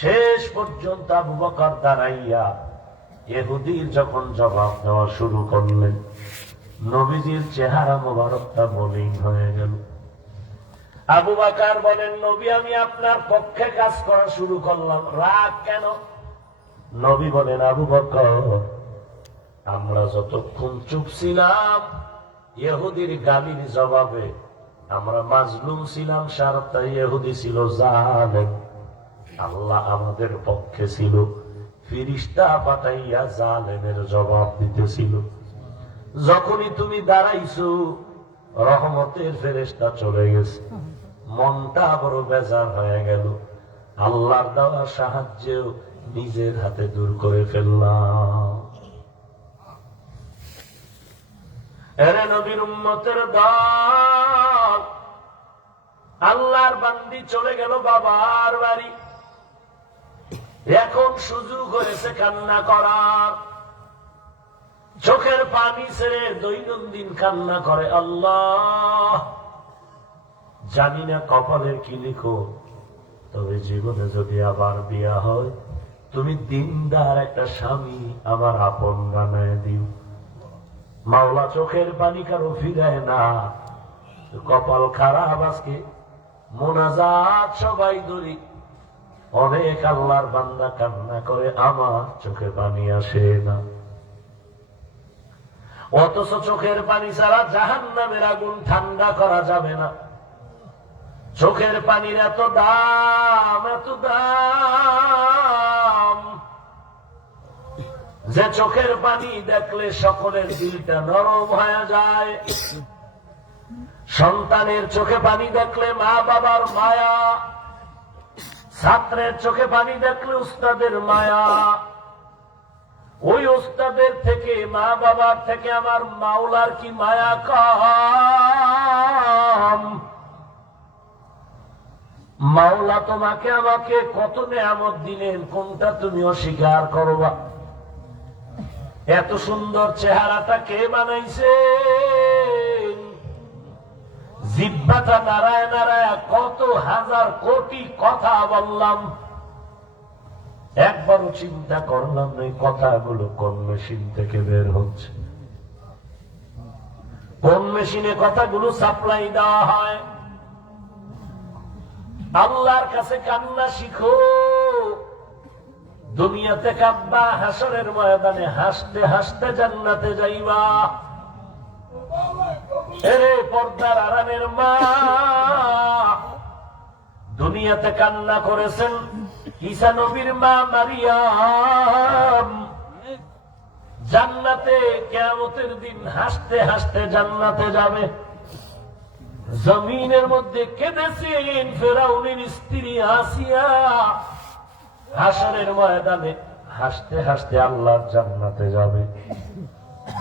শেষ পর্যন্ত আবু বকর দাঁড়াইয়া ইহুদির যখন জবাব দেওয়া শুরু করলেন, নবীজির চেহারা মোবারকটা মলিন হয়ে গেল। আবু বকর বলেন, নবী আমি আপনার পক্ষে কাজ করা শুরু করলাম, রাগ কেন? নবী বলেন, আবু বকর আমরা যতক্ষণ চুপ ছিলাম ইহুদির গালির জবাবে আমরা মাজলুম ছিলাম, সারটা ইহুদি ছিল জালেম। আল্লাহ আমাদের পক্ষে ছিল, ফিরিস্তা পাঠাইয়া জালেমের জবাব দিতেছিল। যখনই তুমি দাঁড়াইছো রহমতের ফেরেশতা চলে গেছে, মনটা বড় বেজার হয়ে গেল। আল্লাহর দেওয়া সাহায্যেও নিজের হাতে দূর করে ফেললাম। এরে নবীর উম্মতের দল, আল্লাহর বান্দি চলে গেল বাবার বাড়ি। এখন সুযোগ হয়েছে কান্না করার। চোখের পানি ছেড়ে দৈনন্দিন কান্না করে, আল্লাহ জানি না কপালের কি লিখো, তবে জীবনে যদি আবার বিয়া হয় তুমি দিনদার একটা স্বামী আমার আপন বানায় দিও। মাওলা চোখের পানি কারো ফিরায় না, কপাল খারাপ আজকে মোনাজাত সবাই ধরি। অনেক আল্লাহর বান্দা কান্না করে, আমার চোখে পানি আসে না। অথচ চোখের পানি ছাড়া জাহান্নামের আগুন ঠান্ডা করা যাবে না। চোখের পানির এত দাম, এত দাম যে চোখের পানি দেখলে সকলের দিলটা নরম হয়ে যায়। সন্তানের চোখে পানি দেখলে মা বাবার মায়া, ছাত্রের চোখে পানি দেখলে উস্তাদের মায়া। ওই উস্তাদের থেকে, মা বাবার থেকে আমার মাওলার কি মায়া কম? মাওলা তোমাকে আমাকে কত নেয়ামত দিলেন, কোনটা তুমি অস্বীকার করবা? এত সুন্দর চেহারাটা কে বানাইছে? জিহ্বাটা নাড়ায় নাড়ায় কত হাজার কোটি কথা বললাম, একবারও চিন্তা করলাম না এই কথাগুলো কোন মেশিন থেকে বের হচ্ছে, কোন মেশিনে কথাগুলো সাপ্লাই দেওয়া হয়। আল্লাহর কাছে কান্না শিখো। দুনিয়াতে কাঁদবা, হাসরের ময়দানে হাসতে হাসতে জান্নাতে যাইবা। এরে পর্দার আড়ালের মা, দুনিয়াতে কান্না করেছেন ঈসা নবীর মা মারিয়াম, জান্নাতে কিয়ামতের দিন হাসতে হাসতে জান্নাতে যাবে। জমিনের মধ্যে কেঁদেছেন ফেরাউনের স্ত্রী আসিয়া, হাসরের ময়দানে হাসতে হাসতে আল্লাহর জান্নাতে যাবে।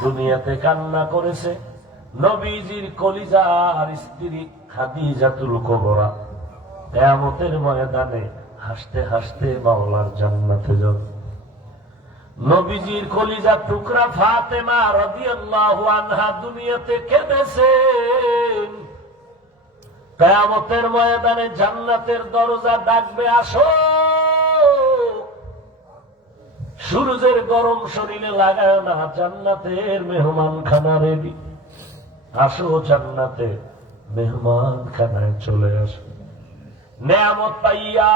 দুনিয়াতে কান্না করেছে নবীজির কলিজার স্ত্রী খাদিজাতুল কুবরা, কিয়ামতের ময়দানে হাসতে হাসতে মাওলার জান্নাতে যাবে। নবীজির কলিজার টুকরা ফাতেমা রাদিয়াল্লাহু আনহা দুনিয়াতে কেঁদেছেন, কিয়ামতের ময়দানে জান্নাতের দরজা ডাকবে, আসো। সূর্যের গরম শরীরে লাগায় না, জান্নাতের মেহমান খানা রেডি, আসো জান্নাতে। মেহমান খানায় চলে আসে, নেয়ামত পাইয়া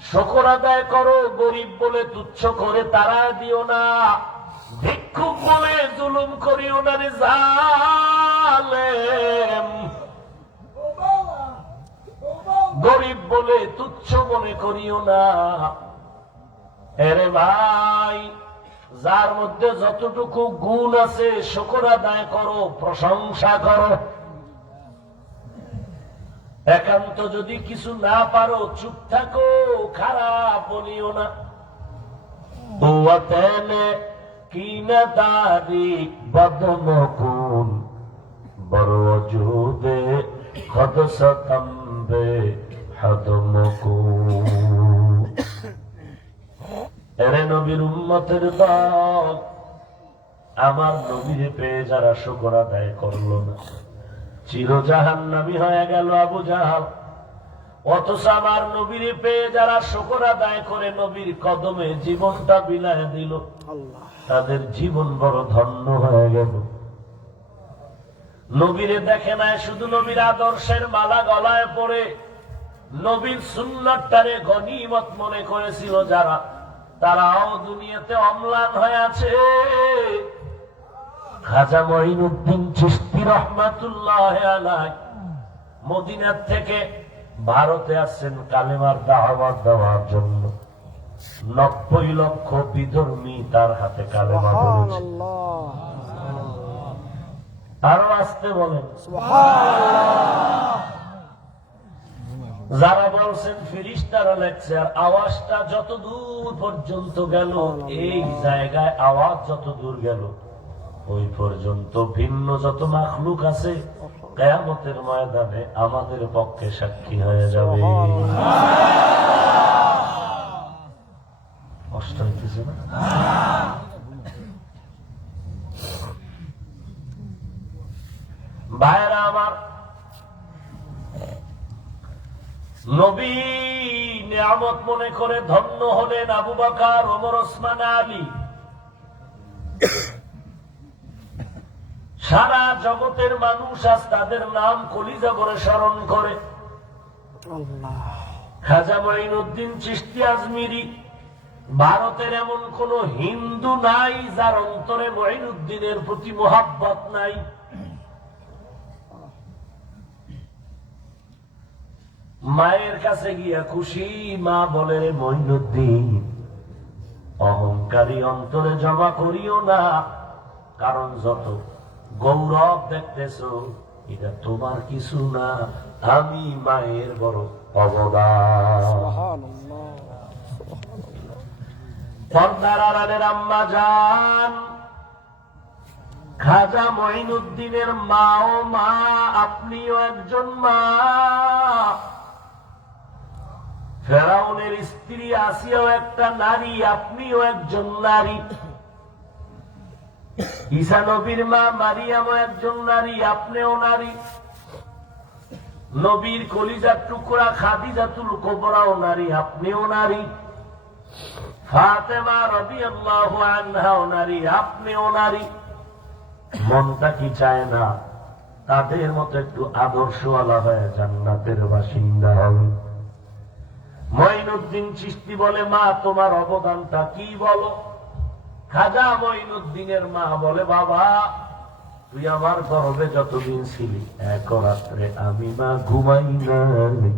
শুকর আদায় করো, গরিব বলে তুচ্ছ করে তারা দিও না, ভিক্ষুক বলে জুলুম করিও না রে জালেম, গরিব বলে তুচ্ছ মনে করিও না। এরে ভাই, যার মধ্যে যতটুকু গুণ আছে শুকর আদায় করো, প্রশংসা করো। একান্ত যদি কিছু না পারো চুপ থাকো, খারাপ বলিও না। কি না দারি বদমকুন বড় যুদে খদসতম্বে হদমকুন। এরে নবীর উম্মতের দল, আমার নবীরে পেয়ে যারা শুকর আদায় করলো না, চিরজাহান্নামী হয়ে গেল আবু জাহাল। অথচ আমার নবীরে পেয়ে যারা শুকর আদায় করে নবীর কদমে জীবনটা বিলায় দিল, তাদের জীবন বড় ধন্য হয়ে গেল। নবীরে দেখে নাই, শুধু নবীর আদর্শের মালা গলায় পড়ে নবীর সুন্নাতটারে গনিমত মনে করেছিল যারা, তারাও দুনিয়াতে অম্লান হয়ে আছে। খাজা মঈনুদ্দিন চিশতি রহমাতুল্লাহ আলাইহি মদিনার থেকে ভারতে আসছেন কালেমার দাওয়াত দেওয়ার জন্য। 90 লক্ষ বিধর্মী তার হাতে কালেমা পড়েছে। আরো আসতে বলেন। যারা বলছেন ফেরেশতারা লেখছে, আর আওয়াজটা যত দূর পর্যন্ত গেল, এই জায়গায় আওয়াজ যত দূর গেল, ওই পর্যন্ত ভিন্ন যত মাখলুক আছে কিয়ামতের ময়দানে আমাদের পক্ষে সাক্ষী হয়ে যাবে। কষ্ট হইতেছে না? ভাইরা আমার, নবী নিয়ামত মনে করে ধন্য হলেন আবু বকর, ওমর, ওসমান, আলী। সারা জগতের মানুষ আজ তাদের নাম কলিজা ভরে স্মরণ করে। খাজা মঈনুদ্দিন চিশতি আজমিরি, ভারতের এমন কোন হিন্দু নাই যার অন্তরে মঈনুদ্দিনের প্রতি মোহাব্বত নাই। মায়ের কাছে গিয়া খুশি, মা বলে মঈনুদ্দিন অহংকারী অন্তরে জমা করিও না, কারণ যত গৌরব দেখতেছো এটা তোমার কিছু না, আমি মায়ের বড় অবদান। পর্দার আড়ালের আম্মা জান খাজা মঈনুদ্দিনের মাও মা, আপনিও একজন মা। ফেরাউনের স্ত্রী আসিয়াও একটা নারী, আপনিও একজন নারী। ঈসা নবীর মা মারিয়ামও একজন নারী, আপনিও নারী। নবীর কলিজার টুকরা খাদিজাতুল কুবরাও নারী, আপনিও নারী। ফাতেমা রাদিয়াল্লাহু আনহাও নারী, আপনিও নারী। মনটা কি চায় না তাদের মতো একটু আদর্শওয়ালা হয়ে জান্নাতের বাসিন্দা হবে? মঈনুদ্দিন চিশতি বলে, মা তোমার অবদানটা কি বলো? খাজা মঈনুদ্দিনের মা বলে, বাবা তুই আমার গর্ভে যতদিন ছিলি, এক রাত্রে আমি মা ঘুমাই নাই,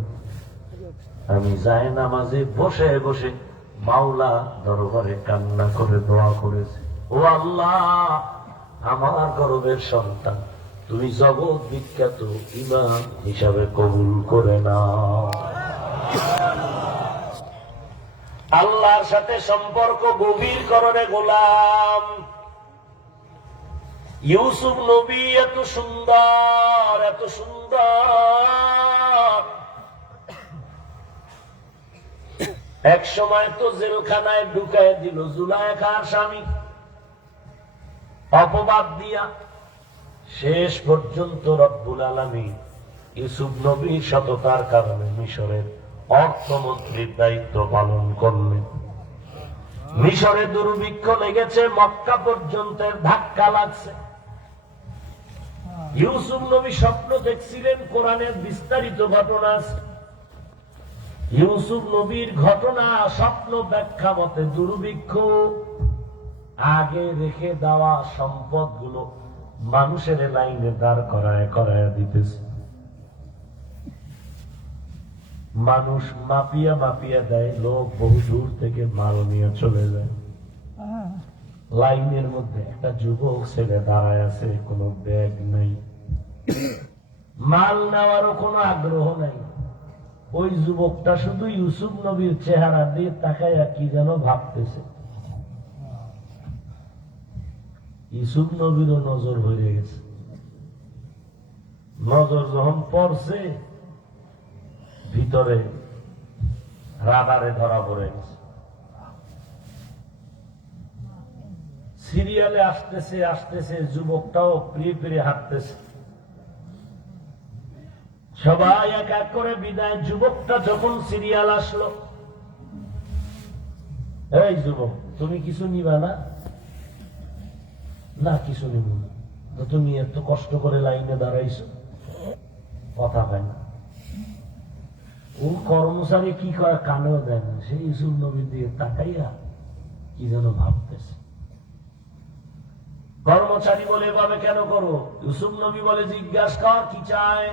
আমি যাই নামাজে বসে বসে মাওলা দরবারে কান্না করে দোয়া করেছি, ও আল্লাহ আমার গর্ভের সন্তান তুমি জগৎ বিখ্যাত ইমাম হিসাবে কবুল করে নাও। আল্লাহর সাথে সম্পর্ক গভীর করণে গোলাম। ইউসুফ নবী এত সুন্দর, এত সুন্দর, এক সময় তো জেলখানায় ঢুকায় দিল জুলাইখার স্বামী, অপবাদ দিয়া। শেষ পর্যন্ত রব্বুল আলামিন ইউসুফ নবীর সততার কারণে মিশরের অর্থমন্ত্রীর দায়িত্ব পালন করলেন। মিশরে দুর্ভিক্ষ লেগেছে, মক্কা পর্যন্ত ধাক্কা লাগছে। ইউসুফ নবী স্বপ্ন দেখছিলেন, কোরআনের বিস্তারিত ঘটনা আছে। ইউসুফ নবীর ঘটনা স্বপ্ন ব্যাখ্যা মতে দুর্ভিক্ষ, আগে রেখে দেওয়া সম্পদ গুলো মানুষের লাইনে দাঁড় করায় করায় দিতেছে। মানুষ মাপিয়া মাপিয়া দেয়, লোক বহু দূর থেকে মাল নিয়ে চলে যায়। লাইনের মধ্যে একটা যুবক ছেলে দাঁড়ায় আছে, কোনো ব্যাগ নাই, মাল নেওয়ারও কোনো আগ্রহ নাই। ওই যুবকটা শুধু ইউসুফ নবীর চেহারা দিয়ে তাকাইয়া কি যেন ভাবতেছে। ইউসুফ নবীরও নজর হয়ে গেছে। নজর যখন পড়ছে, ভিতরে রাডারে ধরা পড়ে গেছে। সিরিয়ালে আসতেছে আসতেছে, যুবকটাও প্রিয় প্রিয় হাঁটতেছে। সবাই এক এক করে বিদায়। যুবকটা যখন সিরিয়াল আসলো, এই যুবক, তুমি কিছু নিবা না? না, কিছু নিব না। তো তুমি এত কষ্ট করে লাইনে দাঁড়াইছো, কথা পায় না। ও কর্মচারী কি করে কানেও দেয় না, সেই ইউসুফ নবীর দিকে তাকাইয়া কি যেন ভাবতেছে। কর্মচারী বলে, এভাবে কেন করো? ইউসুফ নবী বলে, জিজ্ঞাসা কর কি চায়।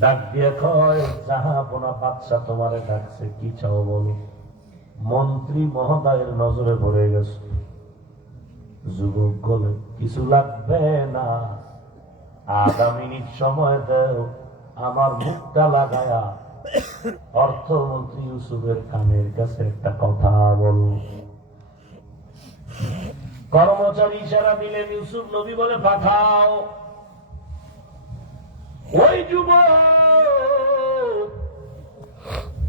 ডাক দিয়ে কয়, জাহাপনা বাদশা তোমারে ডাকছে, কি চাও বলো। মন্ত্রী মহোদয়ের নজরে পড়ে গেছে। যুবক বলে, কিছু লাগবে না, আধা মিনিট সময় দেও, আমার মুখটা লাগায়া অর্থমন্ত্রী ইউসুফের কানের কাছে একটা কথা বল। কর্মচারী ইশারা দিলেন, ইউসুফ নবী বলে, পাঠাও। ওই যুবক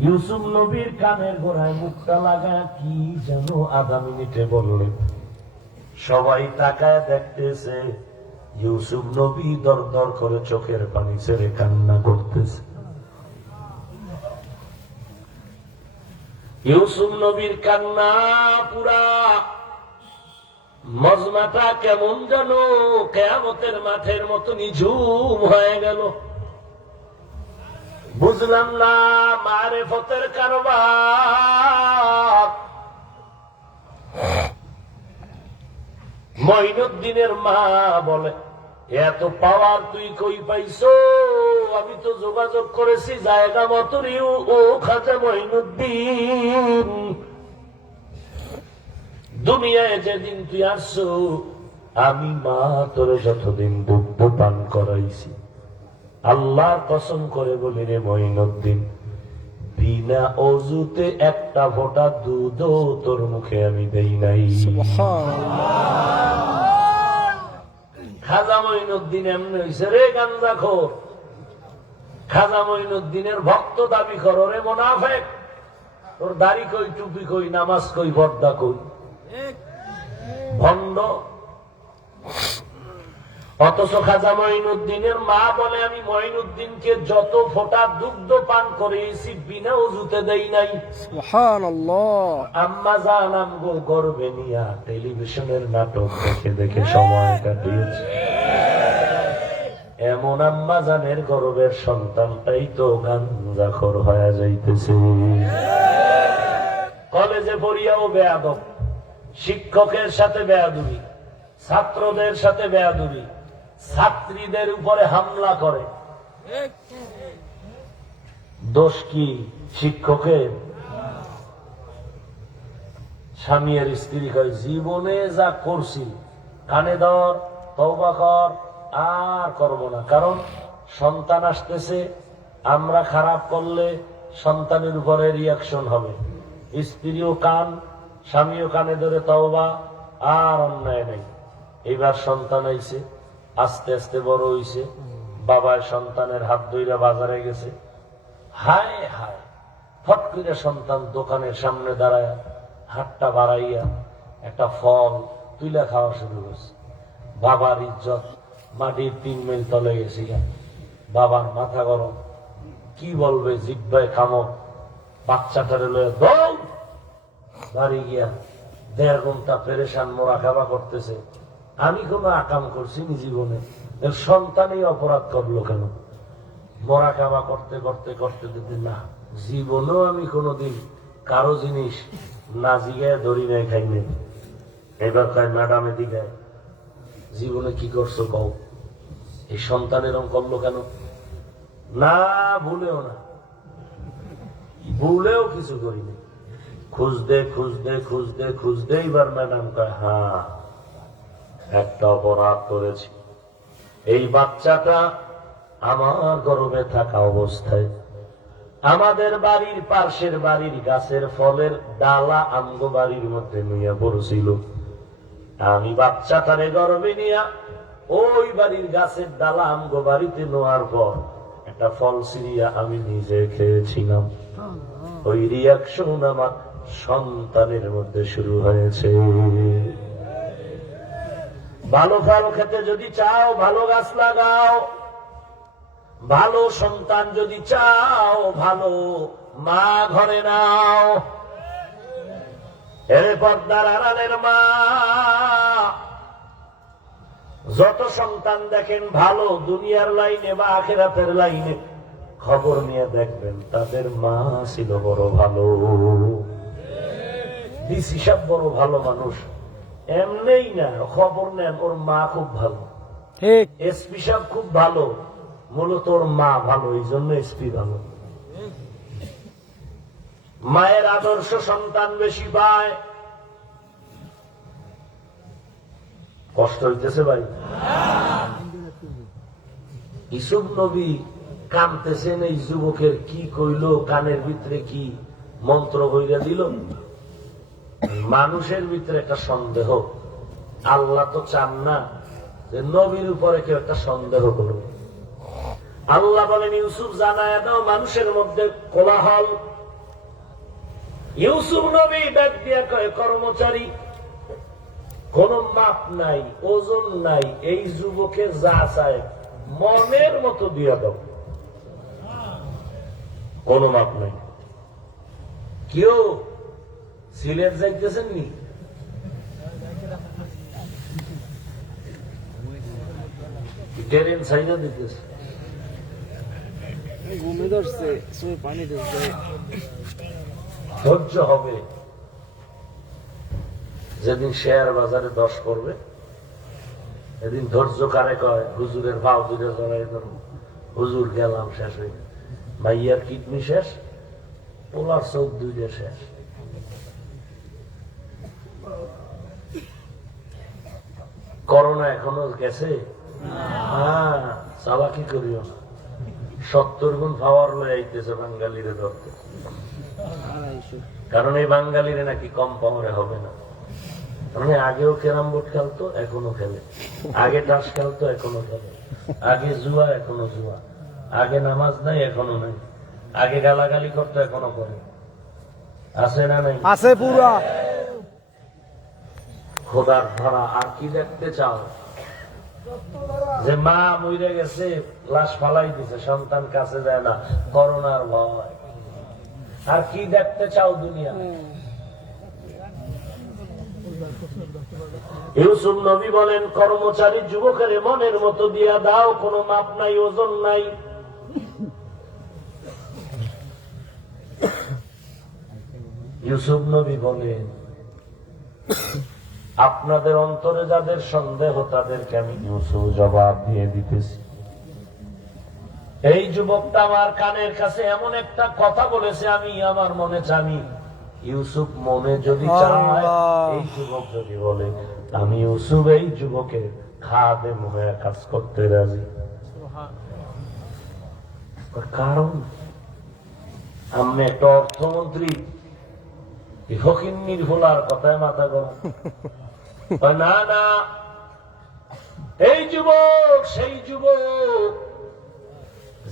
ইউসুফ নবীর কানের গোড়ায় মুখটা লাগায় কি যেন আধা মিনিটে বললেন। সবাই তাকায় দেখতেছে, ইউসুফ নবী দর দর করে চোখের পানি ছেড়ে কান্না করতেছে। ইউসুফ নবীর কান্না পুরা মজমাটা কেমন যেন কিয়ামতের মাঠের মতো নিঝুম হয়ে গেল। বুঝলাম না মারেফতের কারবার। মঈনুদ্দিনের মা বলে, এত পাওয়ার তুই কই পাইছো? আমি তো যোগাযোগ করেছি জায়গা মতনই, ও খাজা মঈনুদ্দিন, দুনিয়ায় যেদিন তুই আসছো, আমি মা তোরে যতদিন দুগ্ধ পান করাইছি, আল্লাহর কসম করে বলি রে মঈনুদ্দিন, বিনা অজুতে একটা ফোঁটা দুধও তোর মুখে আমি দেই নাই। খাজা মঈনুদ্দিন এমনি হইছে রে গাঞ্জাখোর। খাজা মঈনুদ্দিনের ভক্ত দাবি করো রে মুনাফিক। তোর দাড়ি কই, টুপি কই, নামাজ কই, পর্দা কই, ভণ্ড। অথচ খাজা মঈনুদ্দিনের মা বলে, আমি মঈনুদ্দিনকে যত ফোঁটা দুগ্ধ পান করেছি বিনা ওযুতে দেই নাই। সুবহানাল্লাহ। আম্মা জান আমগো গর্বে নিয়া টেলিভিশনের নাটক দেখে দেখে সময় কাটিয়েছে। এমন আম্মা জানের গর্বের সন্তানটাই তো গাঞ্জাখোর হয়ে যাইতেছে। কলেজে পড়িয়াও বেয়াদব, শিক্ষকের সাথে বেয়াদবি, ছাত্রদের সাথে বেয়াদবি, ছাত্রীদের উপরে হামলা করে। দোষ কি শিক্ষকের? স্বামী আর স্ত্রী কয়, জীবনে যা করছি কানে ধর, তওবা কর, আর করবো না। কারণ সন্তান আসতেছে, আমরা খারাপ করলে সন্তানের উপরে রিয়াকশন হবে। স্ত্রীও কান, স্বামীও কানে ধরে তওবা, আর অন্যায় নাই। এবার সন্তান আইছে, আস্তে আস্তে বড় হইছে, বাবায় সন্তানের হাত ধইরা বাজারে গেছে। হায় হায়, ফট করে সন্তান দোকানের সামনে দাঁড়ায় হাতটা বাড়াইয়া একটা ফল তুইলা খাওয়া শুরু করছে। বাবার ইজ্জত মাটির 3 মাইল তলে গেছি। বাবার মাথা গরম, কি বলবে, জিব্বায় কামড়। বাচ্চাটারে লয়ে দৌড় বাড়ি গিয়া 1.5 ঘন্টা পেরেশান মোরাকাবা করতেছে। আমি কোনো আকাম করছি নি জীবনে, এর সন্তানই অপরাধ করলো কেন? মোরাকাবা করতে করতে করতে যদি না, জীবনেও আমি কোনোদিন কারো জিনিস না জিগায় ধরি নাই, খাই নাই। এবার কয় ম্যাডামে দিকে জীবনে কি করছো কও, এই সন্তান এরকম করলো কেন? না, ভুলেও না, ভুলেও কিছু করিনি। খুঁজতে খুঁজতে খুঁজতে খুঁজতে এবার ম্যাডাম কয় হ্যাঁ একটা অপরাধ করেছি। এই বাচ্চাটা আমার গর্ভে থাকা অবস্থায় আমাদের বাড়ির পাশের বাড়ির গাছের ফলের ডালা আমগো বাড়ির মধ্যে নিয়ে পড়ছিল। আমি বাচ্চাটারে গর্ভে নিয়া ওই বাড়ির গাছের ডালা আমগো বাড়িতে নেওয়ার পর একটা ফল ছিঁড়িয়া আমি নিজে খেয়েছিলাম। ওই রিয়াকশন আমার সন্তানের মধ্যে শুরু হয়েছে। ভালো ফল খেতে যদি চাও ভালো গাছ লাগাও, ভালো সন্তান যদি চাও ভালো মা ঘরে নাও। এর পর্দার আড়ালের মা যত সন্তান দেখেন ভালো দুনিয়ার লাইনে বা আখিরাতের লাইনে, খবর নিয়ে দেখবেন তাদের মা ছিল বড় ভালো। ডিসি সাহেব বড় ভালো মানুষ, এমনিই না, খবর নেন ওর মা খুব ভালো। ঠিক। এসপি সাহেব খুব ভালো, মূলত ওর মা ভালো, এই জন্য এসপি ভালো। মায়ের আদর্শ সন্তান বেশি পায়। কষ্ট হইতেছে ভাই? ইসুফ নবী কাঁদতেছেন, এই যুবকের কি কইল, কানের ভিতরে কি মন্ত্র বইরা দিল। মানুষের ভিতরে একটা সন্দেহ, আল্লাহ তো চান না যে নবীর উপরে কেউ একটা সন্দেহ করবে। আল্লাহ বলেন ইউসুফ জানায় দাও মানুষের মধ্যে কোলাহল। ইউসুফ নবী ডাক দিয়া কয় কর্মচারী কোন মাপ নাই, ওজন নাই, এই যুবকে যা চায় মনের মতো দিয়া দাও, কোন মাপ নাই। কেউ সিলেট যাইতেছেন নি? ট্রেন সাইডে দিতেছে, ধৈর্য হবে। যেদিন শেয়ার বাজারে 10 পড়বে এদিন ধৈর্য কারে কয়? হুজুরের ভাও দুটো জড়াই ধরবো, হুজুর গেলাম শেষ হয়ে, ভাইয়ার কিডনি শেষ, পোলার চোখ 2টা শেষ। করোনা এখনো গেছে? হ্যাঁ, চালাকি করিও না, 70 গুণ পাওয়ার লয়ে আইতেছে বাঙালিরে ধরতে। কারণ এই বাঙালিরে নাকি কম পাওয়ারে হবে না। মানে আগেও ক্যারাম বোর্ড খেলতো, এখনো খেলে, আগে তাস খেলতো, এখনো খেলে, আগে জুয়া, এখনো জুয়া, আগে নামাজ নাই, এখনো নাই, আগে গালাগালি করতো, এখনো করে। আছে না নাই? আছে পুরা। খোদার ধরা। আর কি দেখতে চাও? যে মা মরে গেছে, লাশ ফালাই দিছে, সন্তান কাছে যায় না, করোনার ভয়। আর কি দেখতে চাও দুনিয়া? ইউসুফ নবী বলেন কর্মচারী যুবকের মনের মতো দিয়া দাও, কোনো মাপ নাই, ওজন নাই। ইউসুফ নবী বলেন আপনাদের অন্তরে যাদের সন্দেহ তাদেরকে আমি ইউসুফ জবাব দিয়ে দিতেছি। এই যুবকটা আমার কানের কাছে এমন একটা কথা বলেছে, আমি আমার মনে চাই, ইউসুফ মনে যদি চায়, এই যুবক যদি বলে আমি ইউসুফ এই যুবকের খাদেম হয়ে কাজ করতে রাজি। কারণ আমি একটা অর্থমন্ত্রী, ফকিন্নির ভোলার কথায় মাথা গরম। না না, এই যুবক সেই যুবক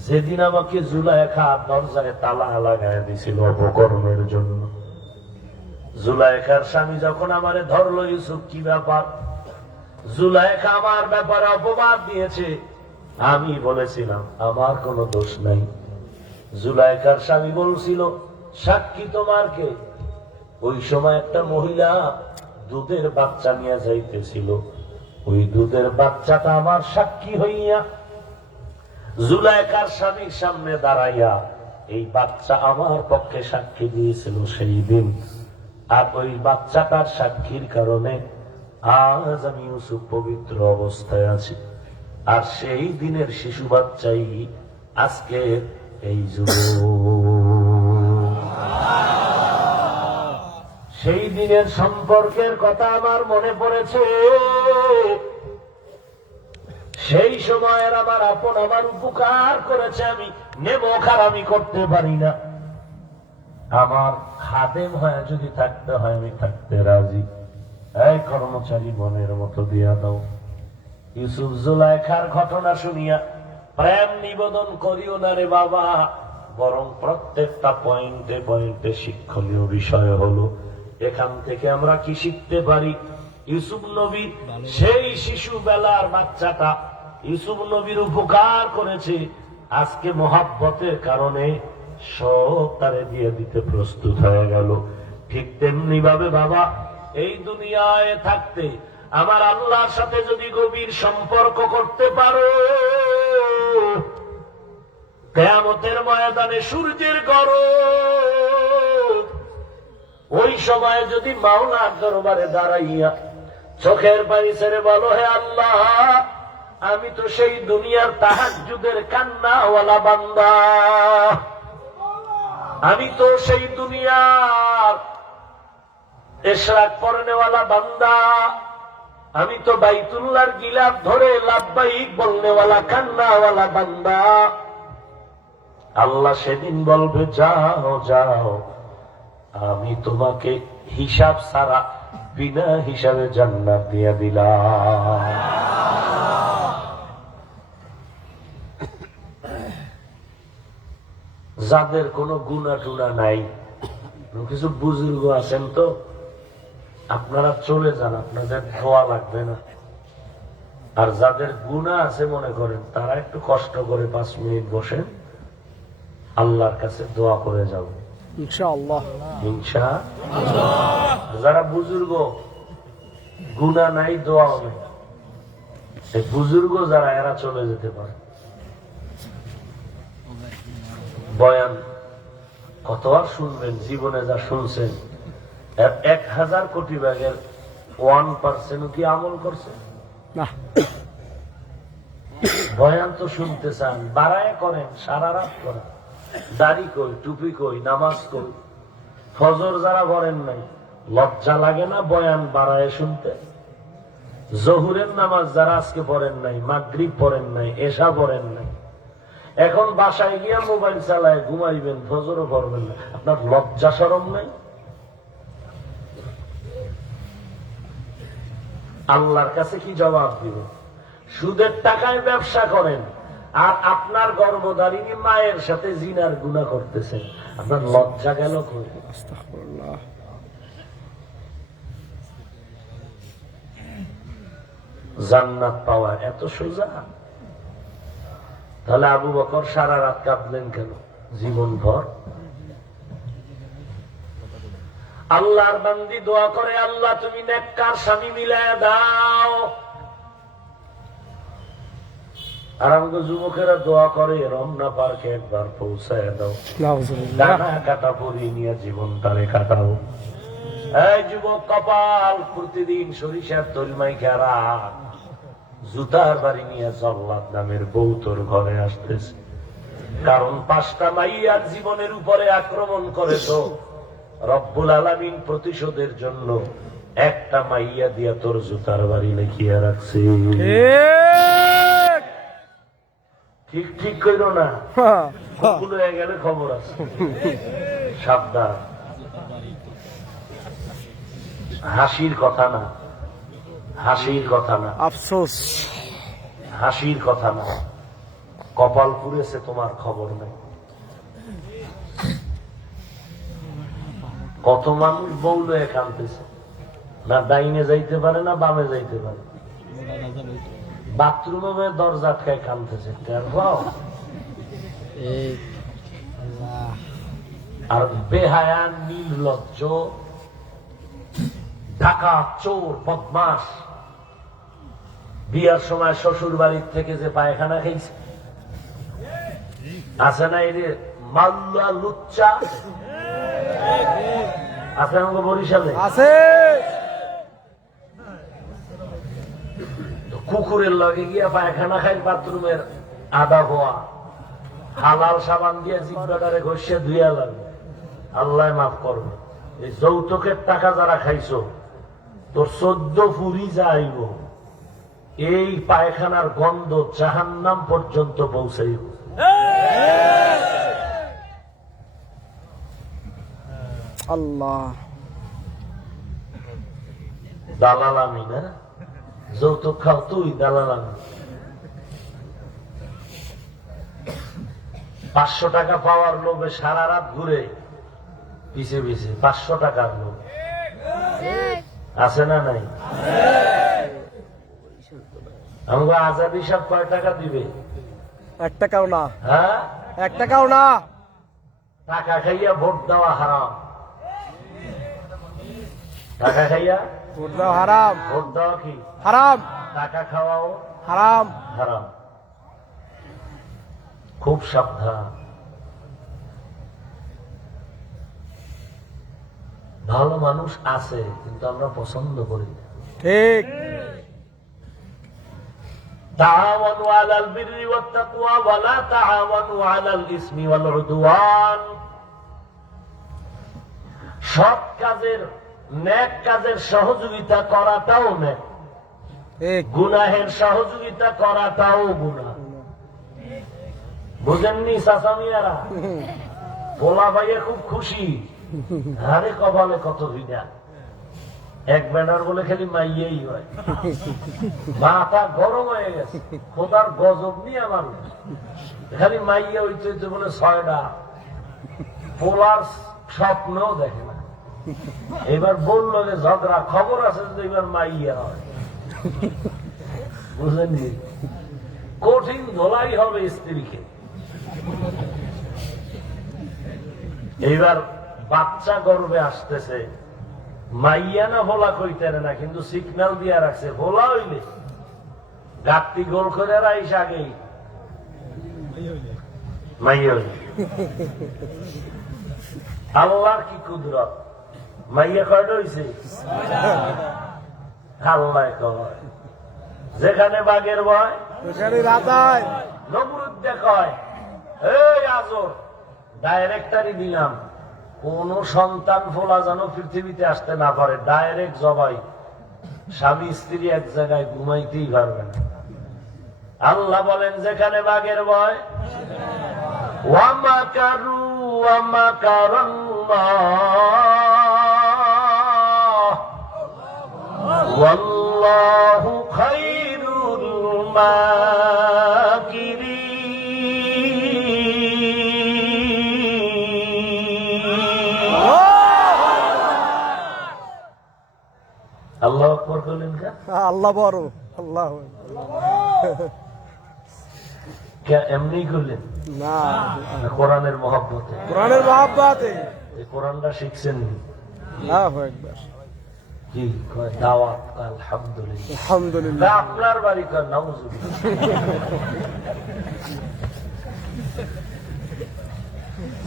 যেদিন আমাকে জুলাইখা দরজায় তালা লাগায় দিছিল অপকর্মের জন্য। জুলাইখার স্বামী যখন আমারে ধরলো, ইউসুফ কি ব্যাপার? জুলাইখা আমার ব্যাপারে অপবাদ দিয়েছে, আমি বলেছিলাম আমার কোনো দোষ নাই। জুলাইখার স্বামী বলছিল সাক্ষী তোমার কে? ওই সময় একটা মহিলা দুধের বাচ্চা নিয়ে যাইতেছিল, ওই দুধের বাচ্চাটা আমার সাক্ষী হইয়া জুলাইখার স্বামীর সামনে দাঁড়াইয়া এই বাচ্চা আমার পক্ষে সাক্ষী দিয়েছিল সেই দিন। আর ওই বাচ্চাটার সাক্ষীর কারণে আজ আমি ইউসুফ পবিত্র অবস্থায় আছি। আর সেই দিনের শিশু বাচ্চাই আজকে এই সেই দিনের সম্পর্কের কথা আমার মনে পড়েছে। সেই সময়ের আমার আপন আমার উপকার করেছে, আমি নেমখার আমি করতে পারি না। আমার খাদেম হয়ে যদি থাকতে হয় আমি থাকতে রাজি। এই কর্মচারী মনের মতো দিয়া দাও। ইউসুফ জুলাইখার ঘটনা শুনিয়া প্রেম নিবেদন করিও না রে বাবা, বরং প্রত্যেকটা পয়েন্টে পয়েন্টে শিক্ষণীয় বিষয় হলো এখান থেকে আমরা কি শিখতে পারি। ইউসুফ নবী সেই শিশু বেলার বাচ্চাটা ইউসুফ নবীর উপকার করেছে, আজকে মহাব্বতের কারণে সব তারে দিয়ে দিতে প্রস্তুত হয়ে গেল। ঠিক তেমনি ভাবে বাবা এই দুনিয়ায় থাকতে আমার আল্লাহর সাথে যদি গভীর সম্পর্ক করতে পারো, কিয়ামতের ময়দানে সূর্যের গরজ ওই সময় যদি মাওলার দরবারে দাঁড়াইয়া চোখের পানি ছেড়ে বলো, হে আল্লাহ আমি তো সেই দুনিয়ার তাহাজ্জুদের কান্নাওয়ালা বান্দা, আমি তো সেই দুনিয়ার ইশরাক পড়নেওয়ালা বান্দা, আমি তো বাইতুল্লাহর গিলাফ ধরে লাব্বাইক বলনেওয়ালা কান্নাওয়ালা বান্দা। আল্লাহ সেদিন বলবে যাও যাও, আমি তোমাকে হিসাব ছাড়া বিনা হিসাবে জান্নাত দিয়ে দিলাম। যাদের কোনো গুনাহ টুনা নাই, কিছু বুজুর্গ আছেন তো আপনারা চলে যান, আপনাদের দোয়া লাগবে না। আর যাদের গুনাহ আছে মনে করেন তারা একটু কষ্ট করে 5 মিনিট বসেন, আল্লাহর কাছে দোয়া করে যাও ইনশাআল্লাহ। যারা বুজুর্গ গুনাহ নাই দোয়া হবে, এই বুজুর্গ যারা এরা চলে যেতে পারে। বয়ান কতবার শুনবেন, জীবনে যা শুনছেন 1000 কোটি ভাগের 1% কি আমল করছে না? বয়ান তো শুনতে চান, বাড়ায় করেন, সারা রাত করেন, দাড়ি কই, টুপি কই, নামাজ কই, ফজর যারা পড়েন নাই লজ্জা লাগে না বয়ান বাড়ায় শুনতে? জহুরের নামাজ যারা আজকে পড়েন নাই, মাগরিব পড়েন নাই, এশা পড়েন নাই, এখন বাসায় গিয়া মোবাইল চালায় ঘুমাইবেন, ফজরও পড়বেন না, আপনার লজ্জা শরম নাই? আল্লাহর কাছে কি জবাব দিবেন? সুদের টাকায় ব্যবসা করেন আর আপনার গর্ভধারিণী মায়ের সাথে জিনার গুনাহ করতেছেন, আপনার লজ্জা গেল কই? আস্তাগফিরুল্লাহ। জান্নাত পাওয়া এত সোজা? তাহলে আবু বকর সারা রাত কাঁদলেন কেন জীবন ভর? আল্লাহর বান্দি দোয়া করে, আল্লাহ তুমি নেককার স্বামী মিলায়া দাও। আর আমাকে যুবকেরা দোয়া করে রমনা পার্কে একবার পৌঁছায় দাও, ডানা কাটা পরি নিয়ে জীবন তারে কাটাও। এই যুবক কপাল প্রতিদিন সরিষার তলমাই খেরা জুতার বাড়ি নিয়ে জল্লাদ নামের বউ তোর ঘরে আসতেছে, কারণ 5টা মাইয়ার জীবনের উপরে আক্রমণ করেছ। রব্বুল আলামিন প্রতিশোধের জন্য একটা মাইয়া দিয়া তোর জুতার বাড়ি লিখিয়া রাখছে। ঠিক ঠিক কইর না, ভুল হয়ে গেলে খবর আছে, সাবধান। হাসির কথা না, হাসির কথা না, আফসোস, হাসির কথা না। কপাল পুড়েছে তোমার খবর নাই। কত মানুষ বউ লয়ে কাঁদতেছে, না ডাইনে যাইতে পারে না বামে যাইতে পারে, বাথরুমে দরজা আটকায় কাঁদতেছে। আর বেহায়া নির্লজ্জ ঢাকা চোর বদমাস বিয়ার সময় শ্বশুর বাড়ির থেকে যে পায়খানা খেয়েছে আছে না, এই যে মাল্লা লুচ্চা আছে আমাকে বরিশালে আছে। কুকুরের লগে গিয়া পায়খানা খাই বাথরুমের আদা হওয়া হালাল সাবান দিয়ে জিব্বাটারে ঘষে ধুইয়া লাগবে, আল্লাহ মাফ করবে। এই যৌতুকের টাকা যারা খাইছো, তোর 14 ফুরি যাইব, এই পায়খানার গন্ধ জাহান্নাম পর্যন্ত পৌঁছাইব। আল্লাহ, দালাল আমি না, যৌতুক খাও তুই, দালাল আমি। 500 টাকা পাওয়ার লোভে সারা রাত ঘুরে পিছে পিছে, 500 টাকার লোভ আছে না নাই? আমাকে আজাদি সব কয় টাকা দিবে? 1 টাকাও না, হ্যাঁ, 1 টাকাও না। টাকা খাইয়া ভোট দেওয়া হারাম, টাকা খাইয়া ভোট দাও হারাম, ভোট দেওয়া কি হারাম, টাকা খাওয়াও হারাম। হারাম। খুব সাবধান। ভালো মানুষ আছে কিন্তু আমরা পছন্দ করি না। ঠিক। তাআওয়ানু আলাল বিররি ওয়াত তাকওয়া ওয়া লা তাআওয়ানু আলাল ইসমি ওয়াল উদওয়ান। সৎ কাজের, নেক কাজের সহযোগিতা করাটাও নেক, ঠিক। গুনাহের সহযোগিতা করাটাও গুনাহ। বুঝেননি চাচামিয়ারা? পোলা ভাইয়া খুব খুশি, আরে কপালে কত ভিড়া, এক ব্যানার বলে খালি মাইয়েই হয়, মাথা গরম হয়ে গেছে, খোদার গজব নিয়ে আমার খালি মাইয়া হইতে হইতে বলে 6টা, পোলার স্বপ্নও দেখে না। এবার বললো যে ঝগড়া, খবর আছে যে এবার মাইয়া হয়। বুঝলেননি? কঠিন ধোলাই হবে স্ত্রীকে। এইবার বাচ্চা গর্বে আসতেছে, মাইয়া না ভোলা কইতে না, কিন্তু সিগন্যাল দিয়া রাখছে, ভোলা হইলে গাত্তি গোল করে রাইস আগেই মাইয়া হইলে। আল্লাহর কি কুদরত, মাইয়া কয়টা হইছে? আল্লাহ কয় যেখানে বাঘের ভয় ওখানে রাতায়। নমরুদ্দে কয়, এই আজর ডাইরেক্টারি দিলাম, কোন সন্তান ফোলা যেন পৃথিবীতে আসতে না পারে, ডাইরেক্ট জবাই, স্বামী স্ত্রী এক জায়গায় ঘুমাইতেই পারবে না। আল্লাহ বলেন যেখানে বাঘের ভয়, ওয়ামাকারু ওয়ামাকারাল্লাহ ওয়াল্লাহু খায়রুল মাকিরিন। আল্লাহু আকবার বলেন কা? আল্লাহ বড়, আল্লাহ এমনি করলেন না, কোরআনের মহব্বতে, কোরআনের মহব্বতে। এই কোরআনটা শিখছেন আল্লাহু আকবার। কি কয়? দাওয়াত আলহামদুলিল্লাহ। আলহামদুলিল্লাহ। আপনার বাড়ি কয় নাউজুবিল্লাহ।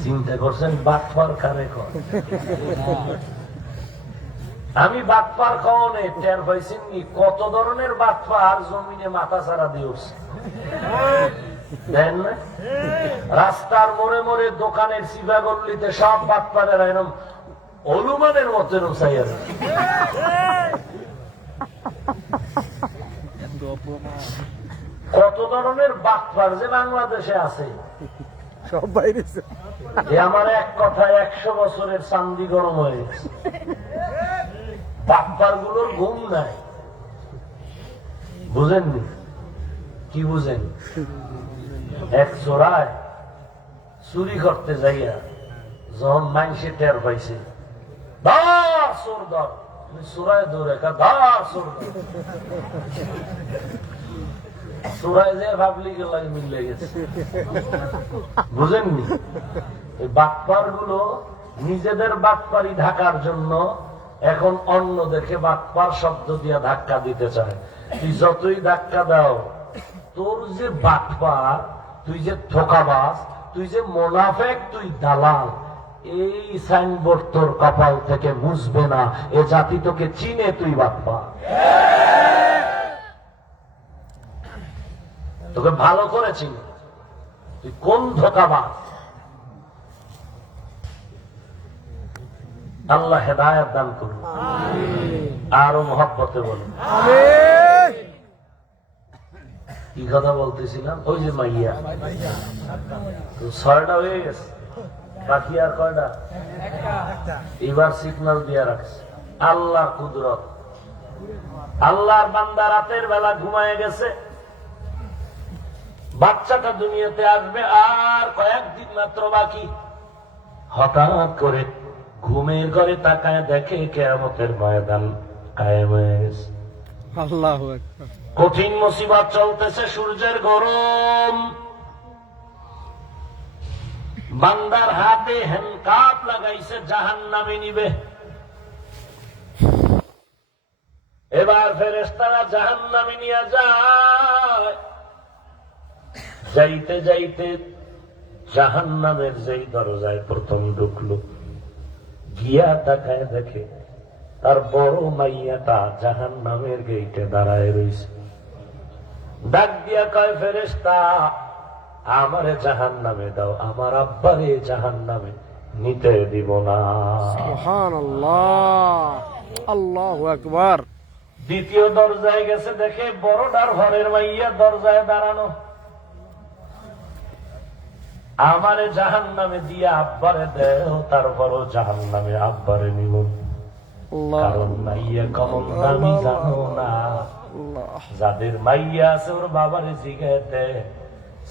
চিন্তা করছেন বাটপার কারে কয়? আমি বাটপার কনে টের পাইছেন নি? কত ধরনের বাটপার জমিনে মাথা ছাড়া দিয়ে উঠছে, দেখেন না? রাস্তার মোড়ে মোড়ে, দোকানের চিবা গল্লিতে সব বাটপারেরা এরকম হনুমানের মতো এরকম চাইয়া যায়। কত ধরনের বাটপার যে বাংলাদেশে আছে, সব বাইরে। এ আমার এক কথায় 100 বছরের চান্দি গরম হয়ে গেছে। বাটপার গুলোর ঘুম নাই, বুঝেননি? কি বুঝেন? এক চোরায় চুরি করতে যাইয়া যখন মানুষে টের পাইছে, ধর চোর ধর, চোরায় ধরে ধর চোর ধর, চোরায় যে পাবলিক লাগে মিলে গেছে। বুঝেননি? এই বাটপার গুলো নিজেদের বাটপারি ঢাকার জন্য এখন অন্যদেরকে বাটপার শব্দ দিয়ে ধাক্কা দিতে চায়। তুই যতই ধাক্কা দাও, তোর যে বাটপা, তুই যে ধোঁকাবাজ, তুই যে মোনাফেক, তুই দালাল, এই সাইনবোর্ড তোর কপাল থেকে মুছবে না। এ জাতি তোকে চিনে, তুই বাটপা। তোকে ভালো করে চিনে, তুই কোন ধোঁকাবাজ। আল্লাহ হেদায়েত দান করুন। আরো মহব্বতে বলুন। আমিন। কি কথা বলতেছিলাম? ওই যে মাইয়া তো 6টা হয়ে গেছে, বাকি আর কয়টা? এবার সিগন্যাল দিয়ে রাখছে। আল্লাহর কুদরত। আল্লাহর বান্দা রাতের বেলা ঘুমায় গেছে, বাচ্চাটা দুনিয়াতে আসবে আর কয়েকদিন মাত্র বাকি। হঠাৎ করে ঘুমের ঘরে তাকায় দেখে কিয়ামতের ময়দান কায়েম হয়ে গেছে। আল্লাহু আকবার। কঠিন মুসিবত চলতেছে, সূর্যের গরম, বান্দার হাতে হ্যান্ডকাপ লাগাইছে, জাহান্নামে নিবে। এবার ফেরেশতারা জাহান্নামে নিয়ে যায়। যাইতে যাইতে জাহান্নামের যেই দরজায় প্রথম ঢুকলো, গিয়া তাকায় দেখে তার বড় মাইয়াটা জাহান্নামের গেইটে দাঁড়ায় রইছে। ডাক দিয়া কয়, ফেরেশতা আমারে জাহান্নামে দাও, আমার আব্বারে জাহান্নামে নিতে দিব না। সুবহানাল্লাহ, আল্লাহু আকবার। দ্বিতীয় দরজায় গেছে, দেখে বড়টার ঘরের মাইয়া দরজায় দাঁড়ানো। আমারে জাহান্নামে দিয়া আব্বারে দেও, তারপরও জাহান্নামে আব্বারে নিব। কারণ মাইয়া কমন দামি জানো না। যাদের মাইয়া আছে ওর বাবারে জিগাইতে,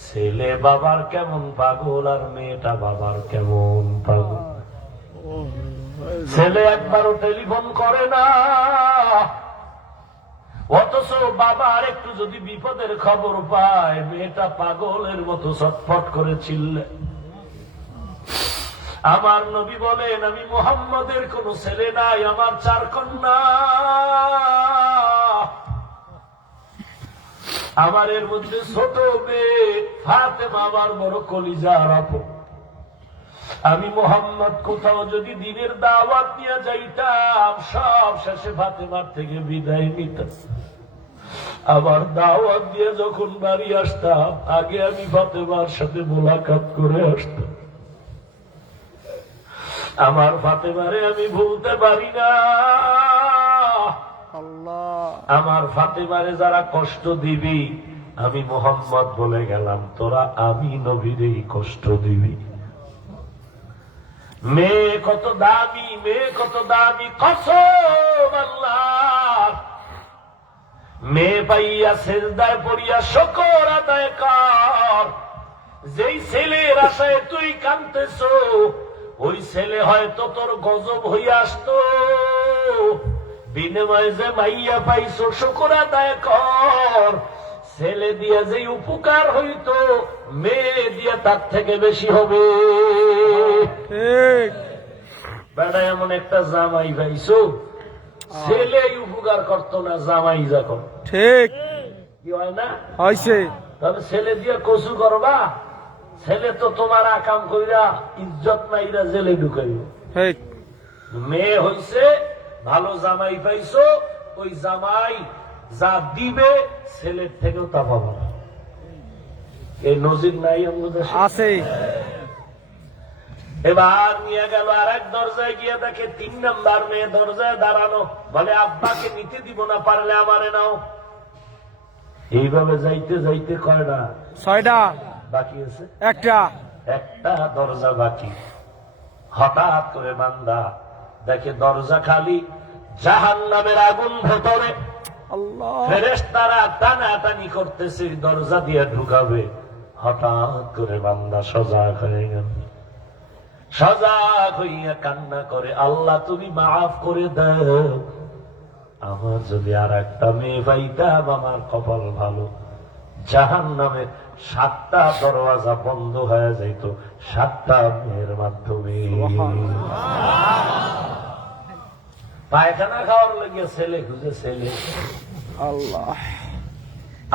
ছেলে বাবার কেমন পাগল আর মেয়েটা বাবার কেমন পাগল। ছেলে একবারও টেলিফোন করে না, অথচ বাবার একটু যদি বিপদের খবর পায়, মেয়েটা পাগলের মতো ছটফট করে চিল্লে। আমার নবী বলেন, আমি মুহাম্মদের কোন ছেলে নাই, আমার 4 কন্যা। আমার এর মধ্যে ছোট মেয়ে ফাতেমা আমার বড় কলিজার আপন। আমি মুহাম্মদ কোথাও যদি দিনের দাওয়াত নিয়ে যাইতাম, সব শেষে ফাতেমার থেকে বিদায় নিতাম। আবার দাওয়াত দিয়ে যখন বাড়ি আসতাম, আগে আমি ফাতেমার সাথে মোলাকাত করে আসতাম। আমার ফাতেমারে আমি ভুলতে পারি না। আল্লাহ, আমার ফাতেমারে যারা কষ্ট দিবি, আমি মুহাম্মদ বলে গেলাম, তোরা আমি নবীরেই কষ্ট দিবি। মেয়ে কত দামি, মেয়ে কত দামি, কসম আল্লাহ। মেয়ে পাইয়া সেজদায় পড়িয়া শুকর আদায় কর। যেই ছেলের আশায় তুই কাঁদতেছ, ওই ছেলে হয়তো তোর গজব হইয়া আসতো। বিনিময়ে যে মাইয়া পাইছো, শুকর আদায় কর। ছেলে দিয়ে যে উপকার হইতো, মেয়ে দিয়ে তার থেকে বেশি হবে। ঠিক। বেটা এমন একটা জামাই পাইছো, ছেলে উপকার করতো না, জামাই যখন। ঠিক কি হয় না? হয়েছে। তবে ছেলে দিয়ে কচু করবা, ছেলে তো তোমার আকাম কইরা ইজ্জত নাইরা জেলে ঢুকাইব। ঠিক। মেয়ে হইছে ভালো জামাই পাইছো, ওই জামাই যা দিবে ছেলের থেকেও তা পাবো না। এই নজির নাই আমাদের আছে। এবার নিয়ে গেল আর এক দরজায়, গিয়ে দেখে 3 নাম্বার মেয়ে দরজায় দাঁড়ানো। বলে আব্বাকে নিতে দিব না, পারলে আমারে নাও। এইভাবে যাইতে যাইতে কয়টা 6টা বাকি আছে? একটা দরজা বাকি। হঠাৎ করে বান্দা দেখে দরজা খালি, জাহান্নামের আগুন ভেতরে। আল্লাহ, ফেরেশতারা টানাটানি করতেছে দরজা দিয়ে ঢুকাবে। হঠাৎ করে বান্দা সজাগ হয়ে গেল। সজাগ হইয়া কান্না করে, আল্লাহ তুমি মাফ করে দাও, আমার যদি আর একটা মেয়ে পাইতাম, আমার কপাল ভালো। জাহান্নামের 7টা দরওয়াজা বন্ধ হয়ে যাইত 7টা মেয়ের মাধ্যমে। পায়খানা খাওয়ার লাগিয়ে ছেলে খুঁজে ছেলে, আল্লাহ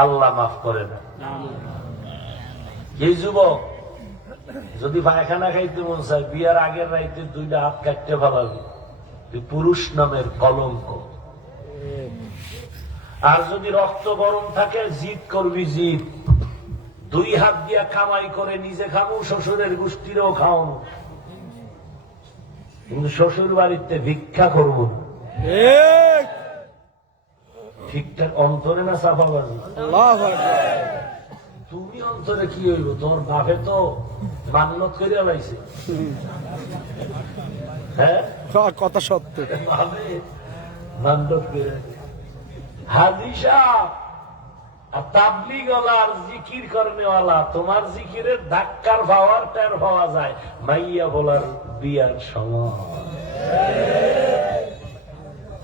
আল্লাহ মাফ করে না। এই যুবক যদি পায়খানা খাইতে মন চায়, বিয়ার আগের রাইতে 2টা হাত কাটতে ফেলাবি, তুই পুরুষ নামের কলঙ্ক। আর যদি রক্ত গরম থাকে, জিদ করবি, জিদ 2 হাত দিয়া কামাই করে নিজে খামু, শ্বশুরের গোষ্ঠীরও খাও, কিন্তু শ্বশুর বাড়িতে ভিক্ষা করবো না। ঠিক ঠিকঠাক অন্তরে না চাপাবাজি? আল্লাহু আকবার তুমি অন্তরে কি হইব? তোমার বাপে তো মান্যত করে লাইছে। হ্যাঁ, কথা সত্য বাপে মান্যত করে। হাজী সাহেব আর তাবলীগ ওয়ালার জিকির করনেওয়ালা, তোমার জিকিরের ধাক্কার পাওয়ার টের পাওয়া যায় মাইয়া বলার বিয়ার সময়।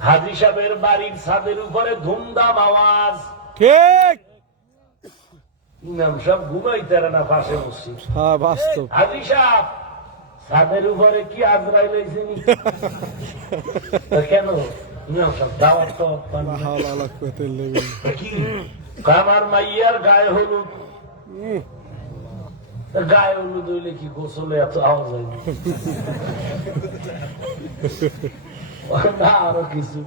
হাজী সাহেবের বাড়ির ছাদের উপরে ধুমধাম আওয়াজ, ঠিক ইমাম সাহেব ঘুমাইতারে না পাশে মসজিদ। হ্যাঁ বাস্তব হাজী সাহেব ছাদের উপরে কি আজরাইল আইছেনি? কেন? ইমাম সাহেব দাওয়াত তো পান না। হাওলা আলা কুওয়াতা ইল্লা বিল্লাহ কি আমার মাইয়ার গায়ে হলুদ, গায়ে হলুদ হইলে কি গোসলে এত আওয়াজ হয়নি? না আরো কিছু।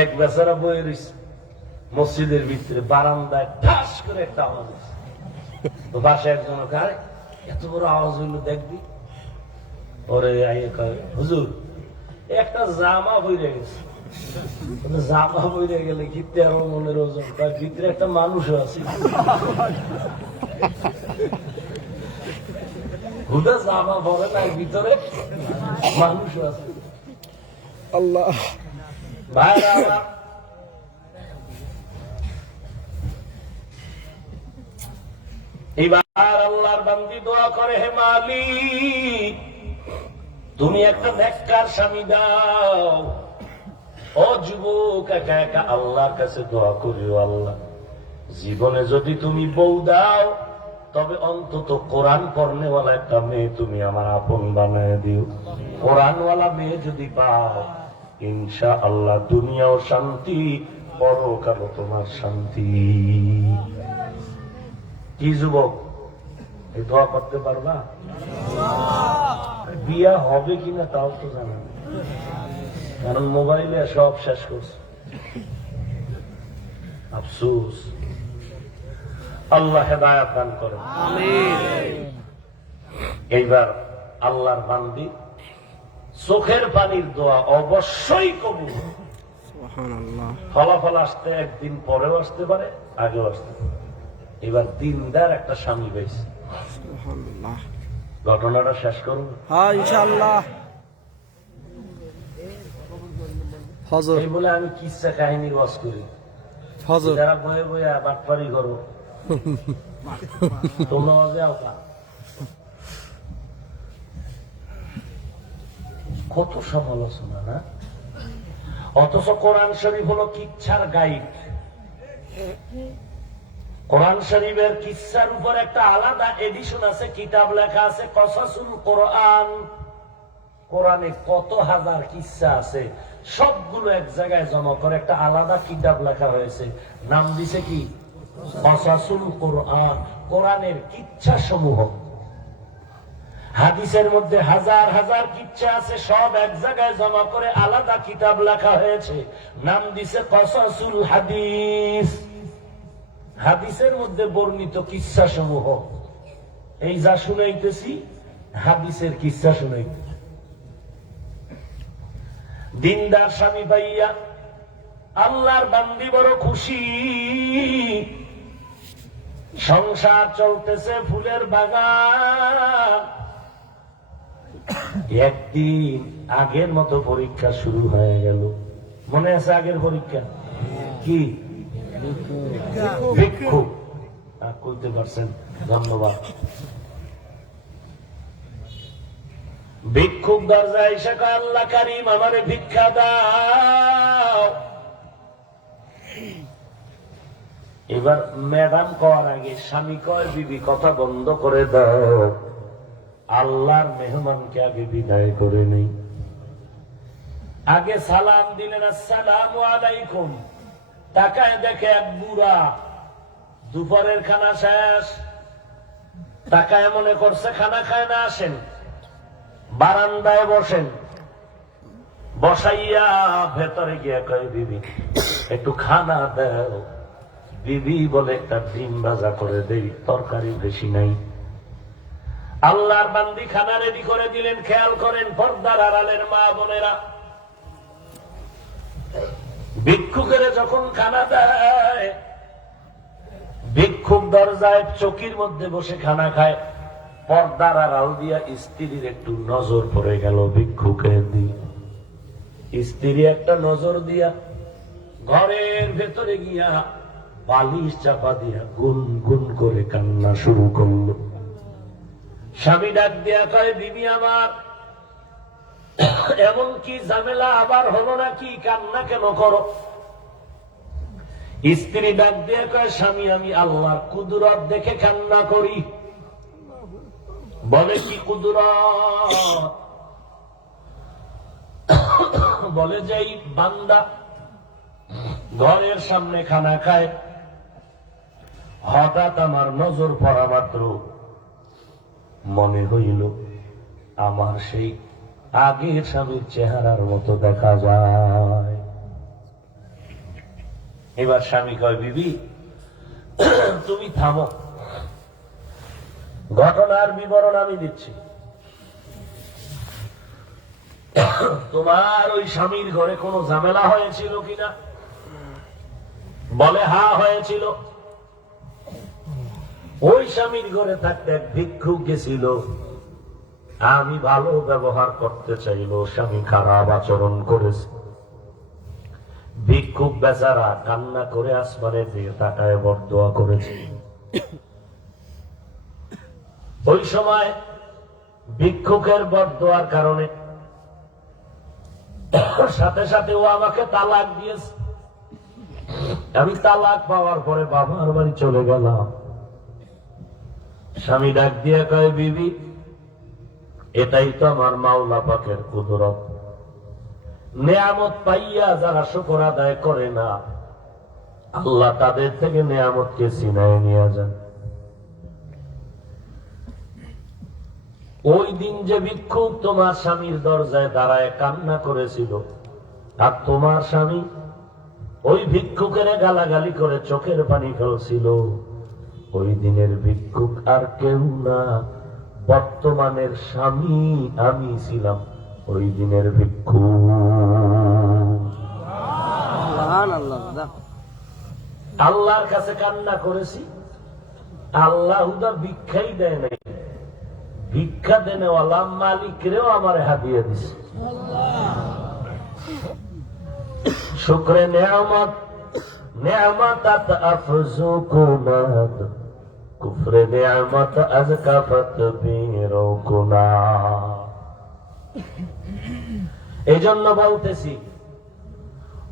এক বেচারা বয়ে রয়েছে মসজিদের ভিতরে, বারান্দায় ঠাস করে একটা আওয়াজ হয়েছে। তো পাশে একজন কারে এত বড় আওয়াজ হইলো দেখবি? ওরে আইয়ে কয়, হুজুর একটা জামা বইরে গেছে। জামা বইরে গেলে কি 13 মনের ওজন, তার ভিতরে একটা মানুষও আছে। হুদা জামা ভরে না, ভিতরে মানুষও আছে। আল্লাহ ভাইরা আমার, এবার আল্লাহর বান্দি দোয়া করে, হে মালিক তুমি একটা নেককার স্বামী দাও। ও যুবক, একা একা আল্লাহর কাছে দোয়া করিও, আল্লাহ জীবনে যদি তুমি বউ দাও, তবে অন্তত কোরআন পড়নেওয়ালা একটা মেয়ে তুমি আমার আপন বানায় দিও। কোরআনওয়ালা মেয়ে যদি পাও, ইনশাআল্লাহ দুনিয়াও শান্তি, পরকালও তোমার শান্তি। কি যুবক, এই দোয়া করতে পারবা? বিয়া হবে কিনা তাও তো জানা নেই, কারণ মোবাইলে সব শেষ করছে। আফসোস। আল্লাহ হেদায়াত দান করেন। এইবার আল্লাহর বান্দি চোখের পানির দোয়া অবশ্যই কবুল। সুবহানাল্লাহ ফলাফল আসতে একদিন পরেও আসতে পারে, আগেও আসতে পারে। এবার দিনদার একটা স্বামী পেয়েছে। সুবহানাল্লাহ ঘটনাটা শেষ করুন। হ্যাঁ ইনশাআল্লাহ। হযরত এই বলে আমি কিসসা কাহিনীর ওয়াজ করি। হযরত যারা বয়ে বয়ে বাটপারি করো, তোমরা যাও কা। কত সমালোচনা না, অথচ কোরআন শরীফ হলো কিচ্ছার গাইড। কোরআন শরীফের কিচ্ছার উপর একটা আলাদা এডিশন আছে, কিতাব লেখা আছে কসাসুল কোরআন। কোরআনে কত হাজার কিচ্ছা আছে, সবগুলো এক জায়গায় জমা করে একটা আলাদা কিতাব লেখা হয়েছে, নাম দিছে কি? কসাসুল কোরআন। কোরআনের কিচ্ছা সমূহ। হাদিসের মধ্যে হাজার হাজার কিচ্ছা আছে, সব এক জায়গায় জমা করে আলাদা কিতাব লেখা হয়েছে, নাম দিছে কসাসুল হাদিস। হাদিসের মধ্যে বর্ণিত কিচ্ছা সমূহ। এই যা শুনাইতেছি হাদিসের কিচ্ছা শুনাইতেছি। দিনদার স্বামী পাইয়া আল্লাহর বান্দি বড় খুশি। সংসার চলতেছে ফুলের বাগান। একদিন আগের মতো পরীক্ষা শুরু হয়ে গেল। মনে আছে আগের পরীক্ষা কি? ভিক্ষুক। কইতে পারছেন, ধন্যবাদ। ভিক্ষুক দরজায় এসে কয়, আল্লাহ কারীম আমারে ভিক্ষা দাও। এবার ম্যাডাম কওয়ার আগে স্বামী কয়, বিবি কথা বন্ধ করে দাও, আল্লাহর মেহমানকে আগে বিদায় করে নেই। আগে সালাম দিলেন, আসসালামু আলাইকুম। তাকায় দেখে এক বুড়া, দুপুরের খানা শেষ, তাকায় মনে করছে খানা খায় না, আসেন বারান্দায় বসেন। বসাইয়া ভেতরে গিয়া কয়, বিবি একটু খানা দাও। বিবি বলে, একটা ডিম ভাজা করে দেই, তরকারি বেশি নাই। আল্লাহর বান্দি খানা রেডি করে দিলেন। খেয়াল করেন পর্দার আড়ালের মা বোনেরা, ভিক্ষুকের যখন খানা দেয়, ভিক্ষুক দরজায় চকির মধ্যে বসে খানা খায়, পর্দার আড়াল দিয়া স্ত্রীর একটু নজর পড়ে গেল ভিক্ষুকের দিয়ে। স্ত্রী একটা নজর দিয়া ঘরের ভেতরে গিয়া বালিশ চাপা দিয়া গুন গুন করে কান্না শুরু করল। স্বামী ডাক দিয়া কয়, বিবি আমার এমন কি ঝামেলা আবার হলো নাকি, কান্না কেন করো? স্ত্রী ডাক দিয়া কয়, স্বামী আমি আল্লাহর কুদরত দেখে কান্না করি। বলে, কি কুদরত? বলে, যে এই বান্দা ঘরের সামনে খানা খায়, হঠাৎ আমার নজর পড়া মাত্র মনে হইল আমার সেই আগের স্বামীর চেহারার মতো দেখা যায়। এবার স্বামী কয়, বিবি তুমি থামো, ঘটনার বিবরণ আমি দিচ্ছি। তোমার ওই স্বামীর ঘরে কোনো ঝামেলা হয়েছিল কিনা? বলে, হ্যাঁ হয়েছিল। ওই স্বামীর ঘরে থাকতে এক ভিক্ষুক গেছিল, আমি ভালো ব্যবহার করতে চাইল, স্বামী খারাপ আচরণ করেছে। ভিক্ষুক বেচারা কান্না করে আসমানের দিকে তাকায় বরদোয়া করেছে। ওই সময় ভিক্ষুকের বরদোয়ার কারণে সাথে সাথে ও আমাকে তালাক দিয়েছে। আমি তালাক পাওয়ার পরে বাবার বাড়ি চলে গেলাম। স্বামী ডাক দিয়ে কয়, বিবি এটাই তো আমার মাওলা পাকের কুদরত। নেয়ামত পাইয়া যারা শুকর আদায় করে না, আল্লাহ তাদের থেকে নেয়ামতকে ছিনায় নিয়ে যান। ওই দিন যে ভিক্ষুক তোমার স্বামীর দরজায় দাঁড়ায় কান্না করেছিল, আর তোমার স্বামী ওই ভিক্ষুকের গালাগালি করে চোখের পানি ফেলছিল, ওই দিনের ভিক্ষুক আর কেউ না, বর্তমানের স্বামী আমি ছিলাম ওই দিনের ভিক্ষুক। আল্লাহর কাছে কান্না করেছি, আল্লাহ ভিক্ষাই দেয় নাই, ভিক্ষা দেনেওয়ালা মালিকরেও আমার হাদিয়া দিছে। শুকরে নেয়ামত, নেয়ামত আফজু কুনাদ, কুফরে নেয়ামত আজকাফত বীরো কুনা। এই জন্য বলতেছি,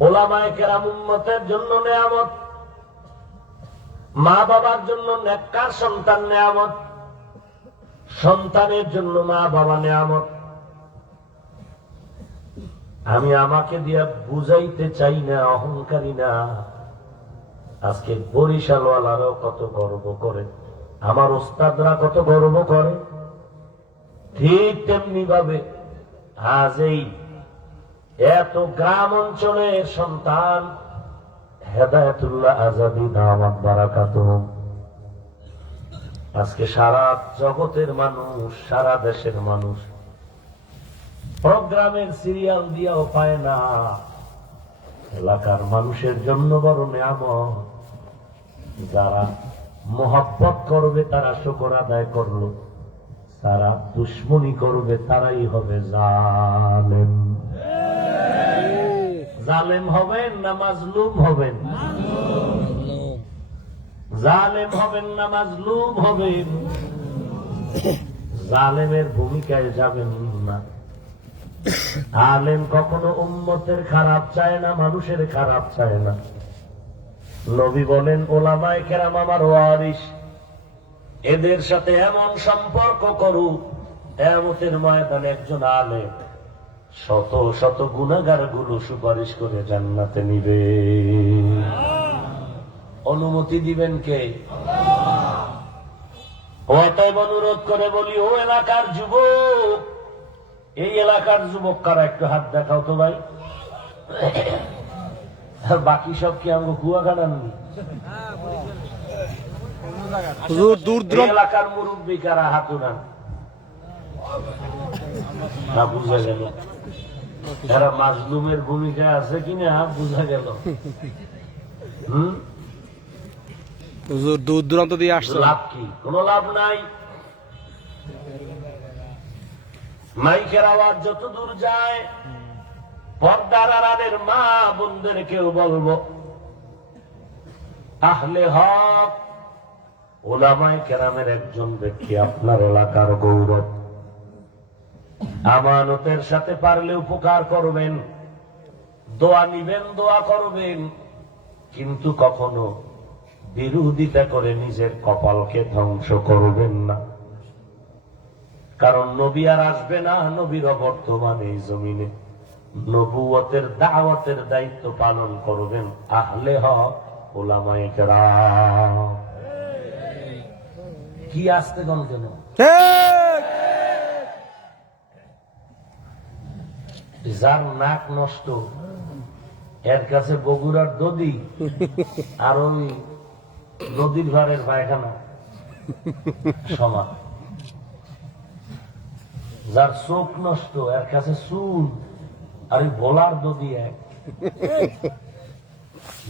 ওলামায়ে কেরাম উম্মতের জন্য নেয়ামত, মা বাবার জন্য নেককার সন্তান নেয়ামত, সন্তানের জন্য মা বাবা নেয়ামত। আমি আমাকে দিয়া বুঝাইতে চাই না, অহংকারী না। আজকে বরিশালওয়ালারাও কত গর্ব করে, আমার ওস্তাদরা কত গর্ব করে, ঠিক তেমনি ভাবে আজ এই এত গ্রাম অঞ্চলের সন্তান হেদায়েতুল্লাহ আজাদি দামাত বারাকাতুহুম, আজকে সারা জগতের মানুষ, সারা দেশের মানুষ প্রোগ্রামের সিরিয়াল দিয়েও পায় না। এলাকার মানুষের জন্য বড় নিয়ামত। যারা মোহাব্বত করবে তারা শুকর আদায় করলো, যারা দুশ্মনী করবে তারাই হবে জালেম। জালেম হবেন না মাজলুম হবেন? জালেম হবেন না মাজলুম হবেন? জালেমের ভূমিকায় যাবেন না। আলেম কখনো উম্মতের খারাপ চায় না, মানুষের খারাপ চায় না। নবী বলেন, ওলামায়ে কেরাম আমার ওয়ারিস, এদের সাথে এমন সম্পর্ক করুক কিয়ামতের ময়দানে একজন আলেম শত শত গুনাহগার গুলো সুপারিশ করে জান্নাতে নিবে। অনুমতি দিবেন কে? অতএব অনুরোধ করে বলি, ও এলাকার যুবক, এই এলাকার যুবক কারা একটু হাত দেখাও তো ভাই। বাকি সব কি আমাকে কুয়া কাটাননি? হুজুর দূর দূরান্ত এলাকার মুরব্বী কারা হাত উঠান? না বুঝা গেল যারা মাজলুমের ভূমিকা আছে কিনা বুঝা গেল। হুজুর দূর দূরান্ত দিয়ে আসছে। লাভ কি? কোন লাভ নাই। মাইকের আওয়াজ যত দূর যায়, পর্দার আড়ালের মা বোনদের কেউ বলবো, আহলে হক ওলামায়ে কেরামের একজন ব্যক্তি আপনার এলাকার গৌরব। আমানতের সাথে পারলে উপকার করবেন, দোয়া নিবেন, দোয়া করবেন, কিন্তু কখনো বিরোধিতা করে নিজের কপালকে ধ্বংস করবেন না। কারণ নবী আর আসবে না, নবীর বর্তমানে এই জমিনে নবুয়তের দাওয়াতের দায়িত্ব পালন করবেন আহলে হক ওলামায়ে কেরাম। কি আসতে গণ কেন? যার নাক নষ্ট, এর কাছে বগুড়ার দধি আর ওই নদীর ভারের পায়খানা সমান। যার চোখ নষ্ট, এর কাছে চুল আর ওই ভোলার দধি এক।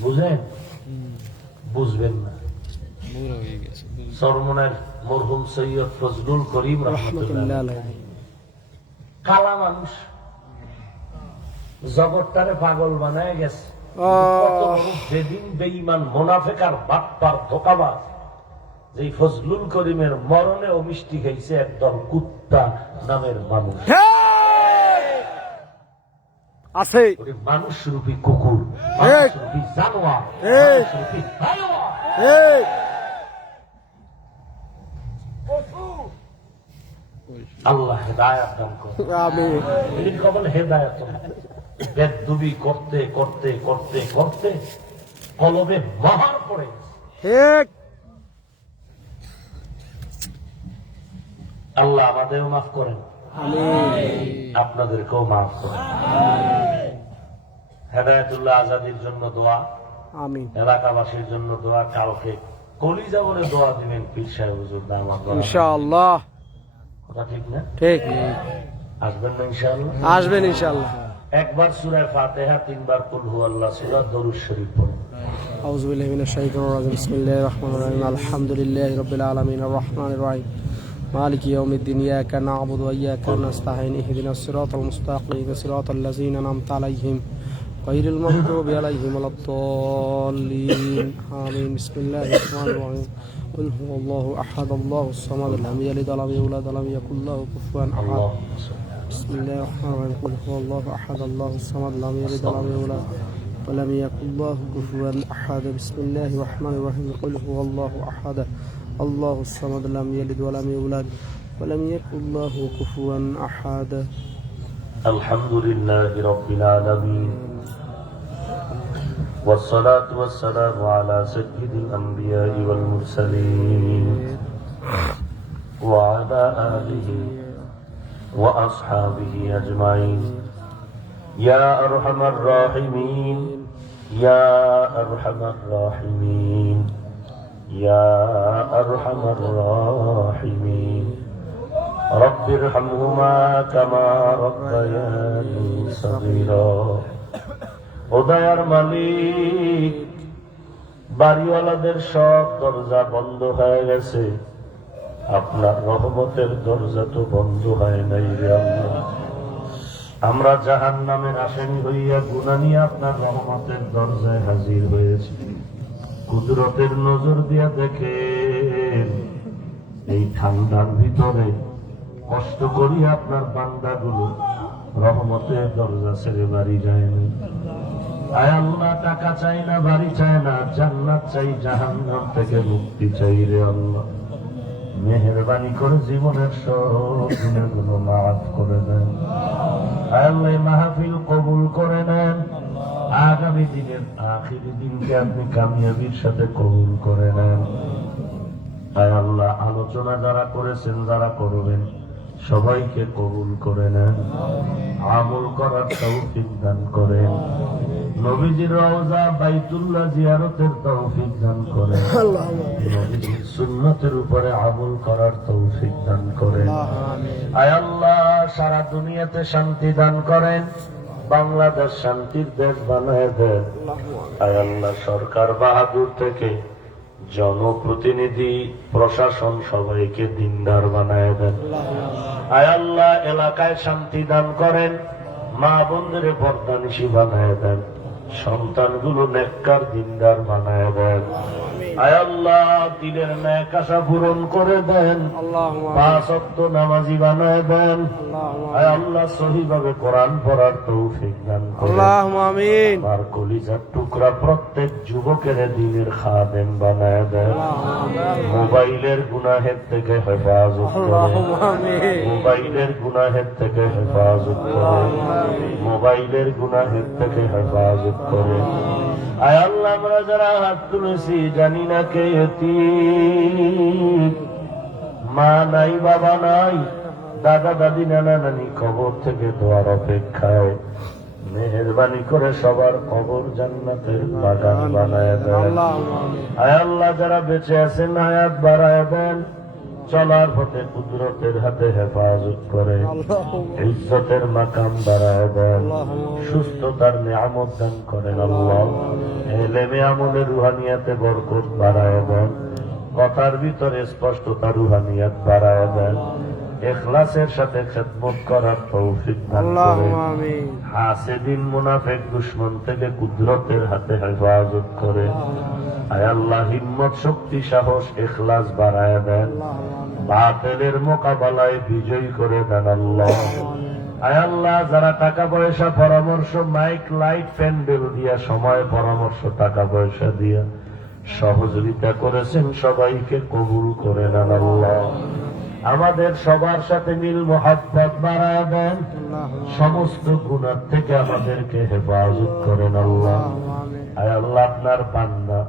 বুঝেন? বুঝবেন না। চরমনার মরহুম সৈয়দ ফজলুল করিম রহমতুল্লাহ কালা মানুষ, জগৎটারে পাগল বানায় গেছে। যেদিন বেঈমান মুনাফিক আর বাটপার ধোঁকাবাজ যে ফজলুল করিমের মরণে ও মিষ্টি খাইছে একদম কুত্তা নামের মানুষ আছে, মানুষ রূপী কুকুর, মানুষ রূপী জানোয়ার, মানুষ রূপী হায়ওয়ান। আল্লাহ হেদায়েত দান করুন। আমিন। এই কবল হেদায়েত বেদবি করতে করতে করতে করতে কলবে মহার পড়ে। ঠিক। আল্লাহ আমাদেরও মাফ করেন, আমিন। আপনাদেরকেও মাফ করেন। হেদায়েতুল্লাহ আজাদির জন্য দোয়া, আমিন। এলাকাবাসীর জন্য দোয়া। কালকে কলিজা বলে দোয়া দিবেন পীর সাহেব হুজুর দামাত ইনশাআল্লাহ। কথা ঠিক না? ঠিক। আসবেন না ইনশাআল্লাহ? আসবেন ইনশাআল্লাহ। একবার সূরা ফাতিহা, তিনবার কুল হুয়াল্লাহ সূরা দরুদ শরীফ পড়ুন। আউযু বিল্লাহি মিনাশ শাইতানির রাজিম। বিসমিল্লাহির রাহমানির রাহিম। আলহামদুলিল্লাহি রাব্বিল আলামিন আর রাহমানির রাহিম মালিকি ইয়াউমিদ্দিন ইয়াকা না'বুদু ওয়া ইয়াকা নাস্তাঈন ইহদিনাস সিরাতাল মুস্তাকিম সিরাতাল লাযিনা আন'আমতা আলাইহিম গায়রিল মাগদুবি আলাইহিম ওয়ালাদ-দাল্লিন। আমিন। বিসমিল্লাহির রাহমানির রাহিম। قل هو الله أحد الله الصمد لم يلد ولم يولد ولم يكن له كفوا أحد. بسم الله الرحمن الرحيم. قل هو الله أحد الله الصمد لم يلد ولم يولد ولم يكن له كفوا أحد. بسم الله الرحمن الرحيم. قل هو الله أحد الله الصمد لم يلد ولم يولد ولم يكن له كفوا أحد. الحمد لله رب العالمين والصلاة والسلام على سيد الأنبياء والمرسلين وعلى آله وأصحابه أجمعين. يا أرحم الراحمين يا أرحم الراحمين يا أرحم الراحمين رب ارحمهما كما ربياني صغيرا. ও দয়ার মালিক, বাড়িওয়ালাদের সব দরজা বন্ধ হয়ে গেছে, আপনার রহমতের দরজা তো বন্ধ হয় নাই রে আল্লাহ। আমরা জাহান্নামের আসামি হইয়া গুনাহ নিয়ে আপনার রহমতের দরজায় হাজির হয়েছি। কুদরতের নজর দিয়া দেখেন, এই ঠান্ডার ভিতরে কষ্ট করি আপনার বান্দাগুলো রহমতের দরজা ছেড়ে বাড়ি যায় না। আয় আল্লাহ, টাকা চাই না, বাড়ি চাই না, জান্নাত চাই, জাহান্নাম থেকে মুক্তি চাই রে আল্লাহ। মেহেরবানি করে জীবনের সব গুনাহগুলো মাফ করে দেন। আল্লাহ মাহফিল কবুল করে নেন। আগামী দিনের আখিরি দিনকে আপনি কামিয়াবির সাথে কবুল করে নেন। আয় আল্লাহ, আলোচনা যারা করেছেন, যারা করবেন, সবাইকে কবুল করে নেন। আমল করার তৌফিক দান করেন। নবীজির রওজা বাইতুল্লাহ জিয়ারতের তৌফিক দান করেন। নবীজির সুন্নতের উপরে আমল করার তৌফিক দান করেন। আয় আল্লাহ, সারা দুনিয়াতে শান্তি দান করেন। বাংলাদেশ শান্তির দেশ বানায় দেন। আয় আল্লাহ, সরকার বাহাদুর থেকে জনপ্রতিনিধি, প্রশাসন সবাইকে দিনদার বানায় দেন। আয় আল্লাহ, এলাকায় শান্তি দান করেন। মা বোনদের পর্দানিশী বানায় দেন। সন্তানগুলো নেককার দিনদার বানায় দেন। আয় আল্লাহ, দিনের ন্যাক আশা পূরণ করে দেন। পাঁচ ওয়াক্ত নামাজি বানায় দেন। আয় আল্লাহ, সহিভাবে কোরআন পড়ার তৌফিক দান করেন। আর কলিজার টুকরা প্রত্যেক যুবকের দিনের খাদেম বানায় দেন। মোবাইলের গুনাহের থেকে হেফাজত করেন। মোবাইলের গুনাহের থেকে হেফাজত করেন। মোবাইলের গুনাহের থেকে হেফাজত করেন। আয় আল্লাহ, আমরা যারা হাত তুলেছি জানি না কে এতিম, মা নাই, বাবা নাই, দাদা দাদি, নানা নানি কবর থেকে দোয়ার অপেক্ষায়। মেহেরবানি করে সবার কবর জান্নাতের বাগান বানায় দেন। আয় আল্লাহ, যারা বেঁচে আছেন হায়াত বাড়ায় দেন। চলার পথে কুদরতের হাতে হেফাজত করে। ইজ্জতের মাকাম বাড়ায় দেন। সুস্থতার নিয়ামত দান করেন আল্লাহ। এলেমে আমলে রুহানিয়াতে বরকত বাড়ায় দেন। কথার ভিতরে স্পষ্টতা, রুহানিয়াত বাড়ায় দেন। ইখলাসের সাথে খেদমত করার তৌফিক দান করেন। হাসিদিন, মুনাফিক, দুশমন থেকে কুদরতের হাতে হেফাজত করে। আয় আল্লাহ, হিম্মত, শক্তি, সাহস, ইখলাস বাড়ায় দেন। বাতিলের মোকাবেলায় বিজয়ী করে দেন আল্লাহ। আয় আল্লাহ, যারা টাকা পয়সা, পরামর্শ, মাইক, লাইট, প্যান্ডেল দিয়া, সময়, পরামর্শ, টাকা পয়সা দিয়া সহযোগিতা করেছেন, সবাইকে কবুল করে নেন আল্লাহ। আমাদের সবার সাথে মিল মোহাব্বত বাড়ায় দেন। সমস্ত গুনাহ থেকে আমাদেরকে হেফাজত করেন আল্লাহ। আয় আল্লাহ, আপনার বান্দা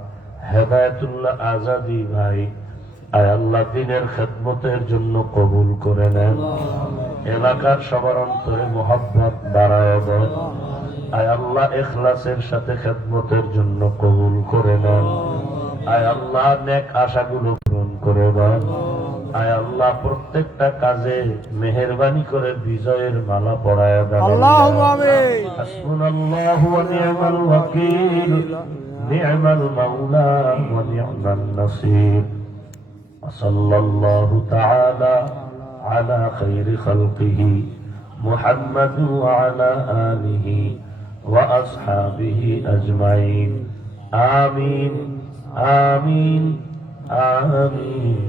হেদায়েতুল্লাহ আজাদি ভাই, আয় আল্লাহ, দিনের খেদমতের জন্য কবুল করে নেন। এলাকার সবার অন্তরে মোহাব্বত বাড়ায় দেন। আয় আল্লাহ, ইখলাসের সাথে খেদমতের জন্য কবুল করে নেন। আয় আল্লাহ, নেক আশাগুলো পূরণ করে দেন। আয় আল্লাহ, প্রত্যেকটা কাজে মেহেরবানি করে বিজয়ের মালা পরায় দেন। হাসবুনাল্লাহু ওয়া নি'মাল ওয়াকিল, নি'মাল মাওলা ওয়া নি'মান নাসির। সাল্লাল্লাহু তাআলা আলা খায়রি খালকিহি মুহাম্মাদ ওয়া আলা আলিহি ওয়া আসহাবিহি আজমাইন। আমিন আমিন আমিন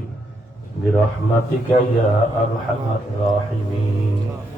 برحمتك يا أرحم الراحمين.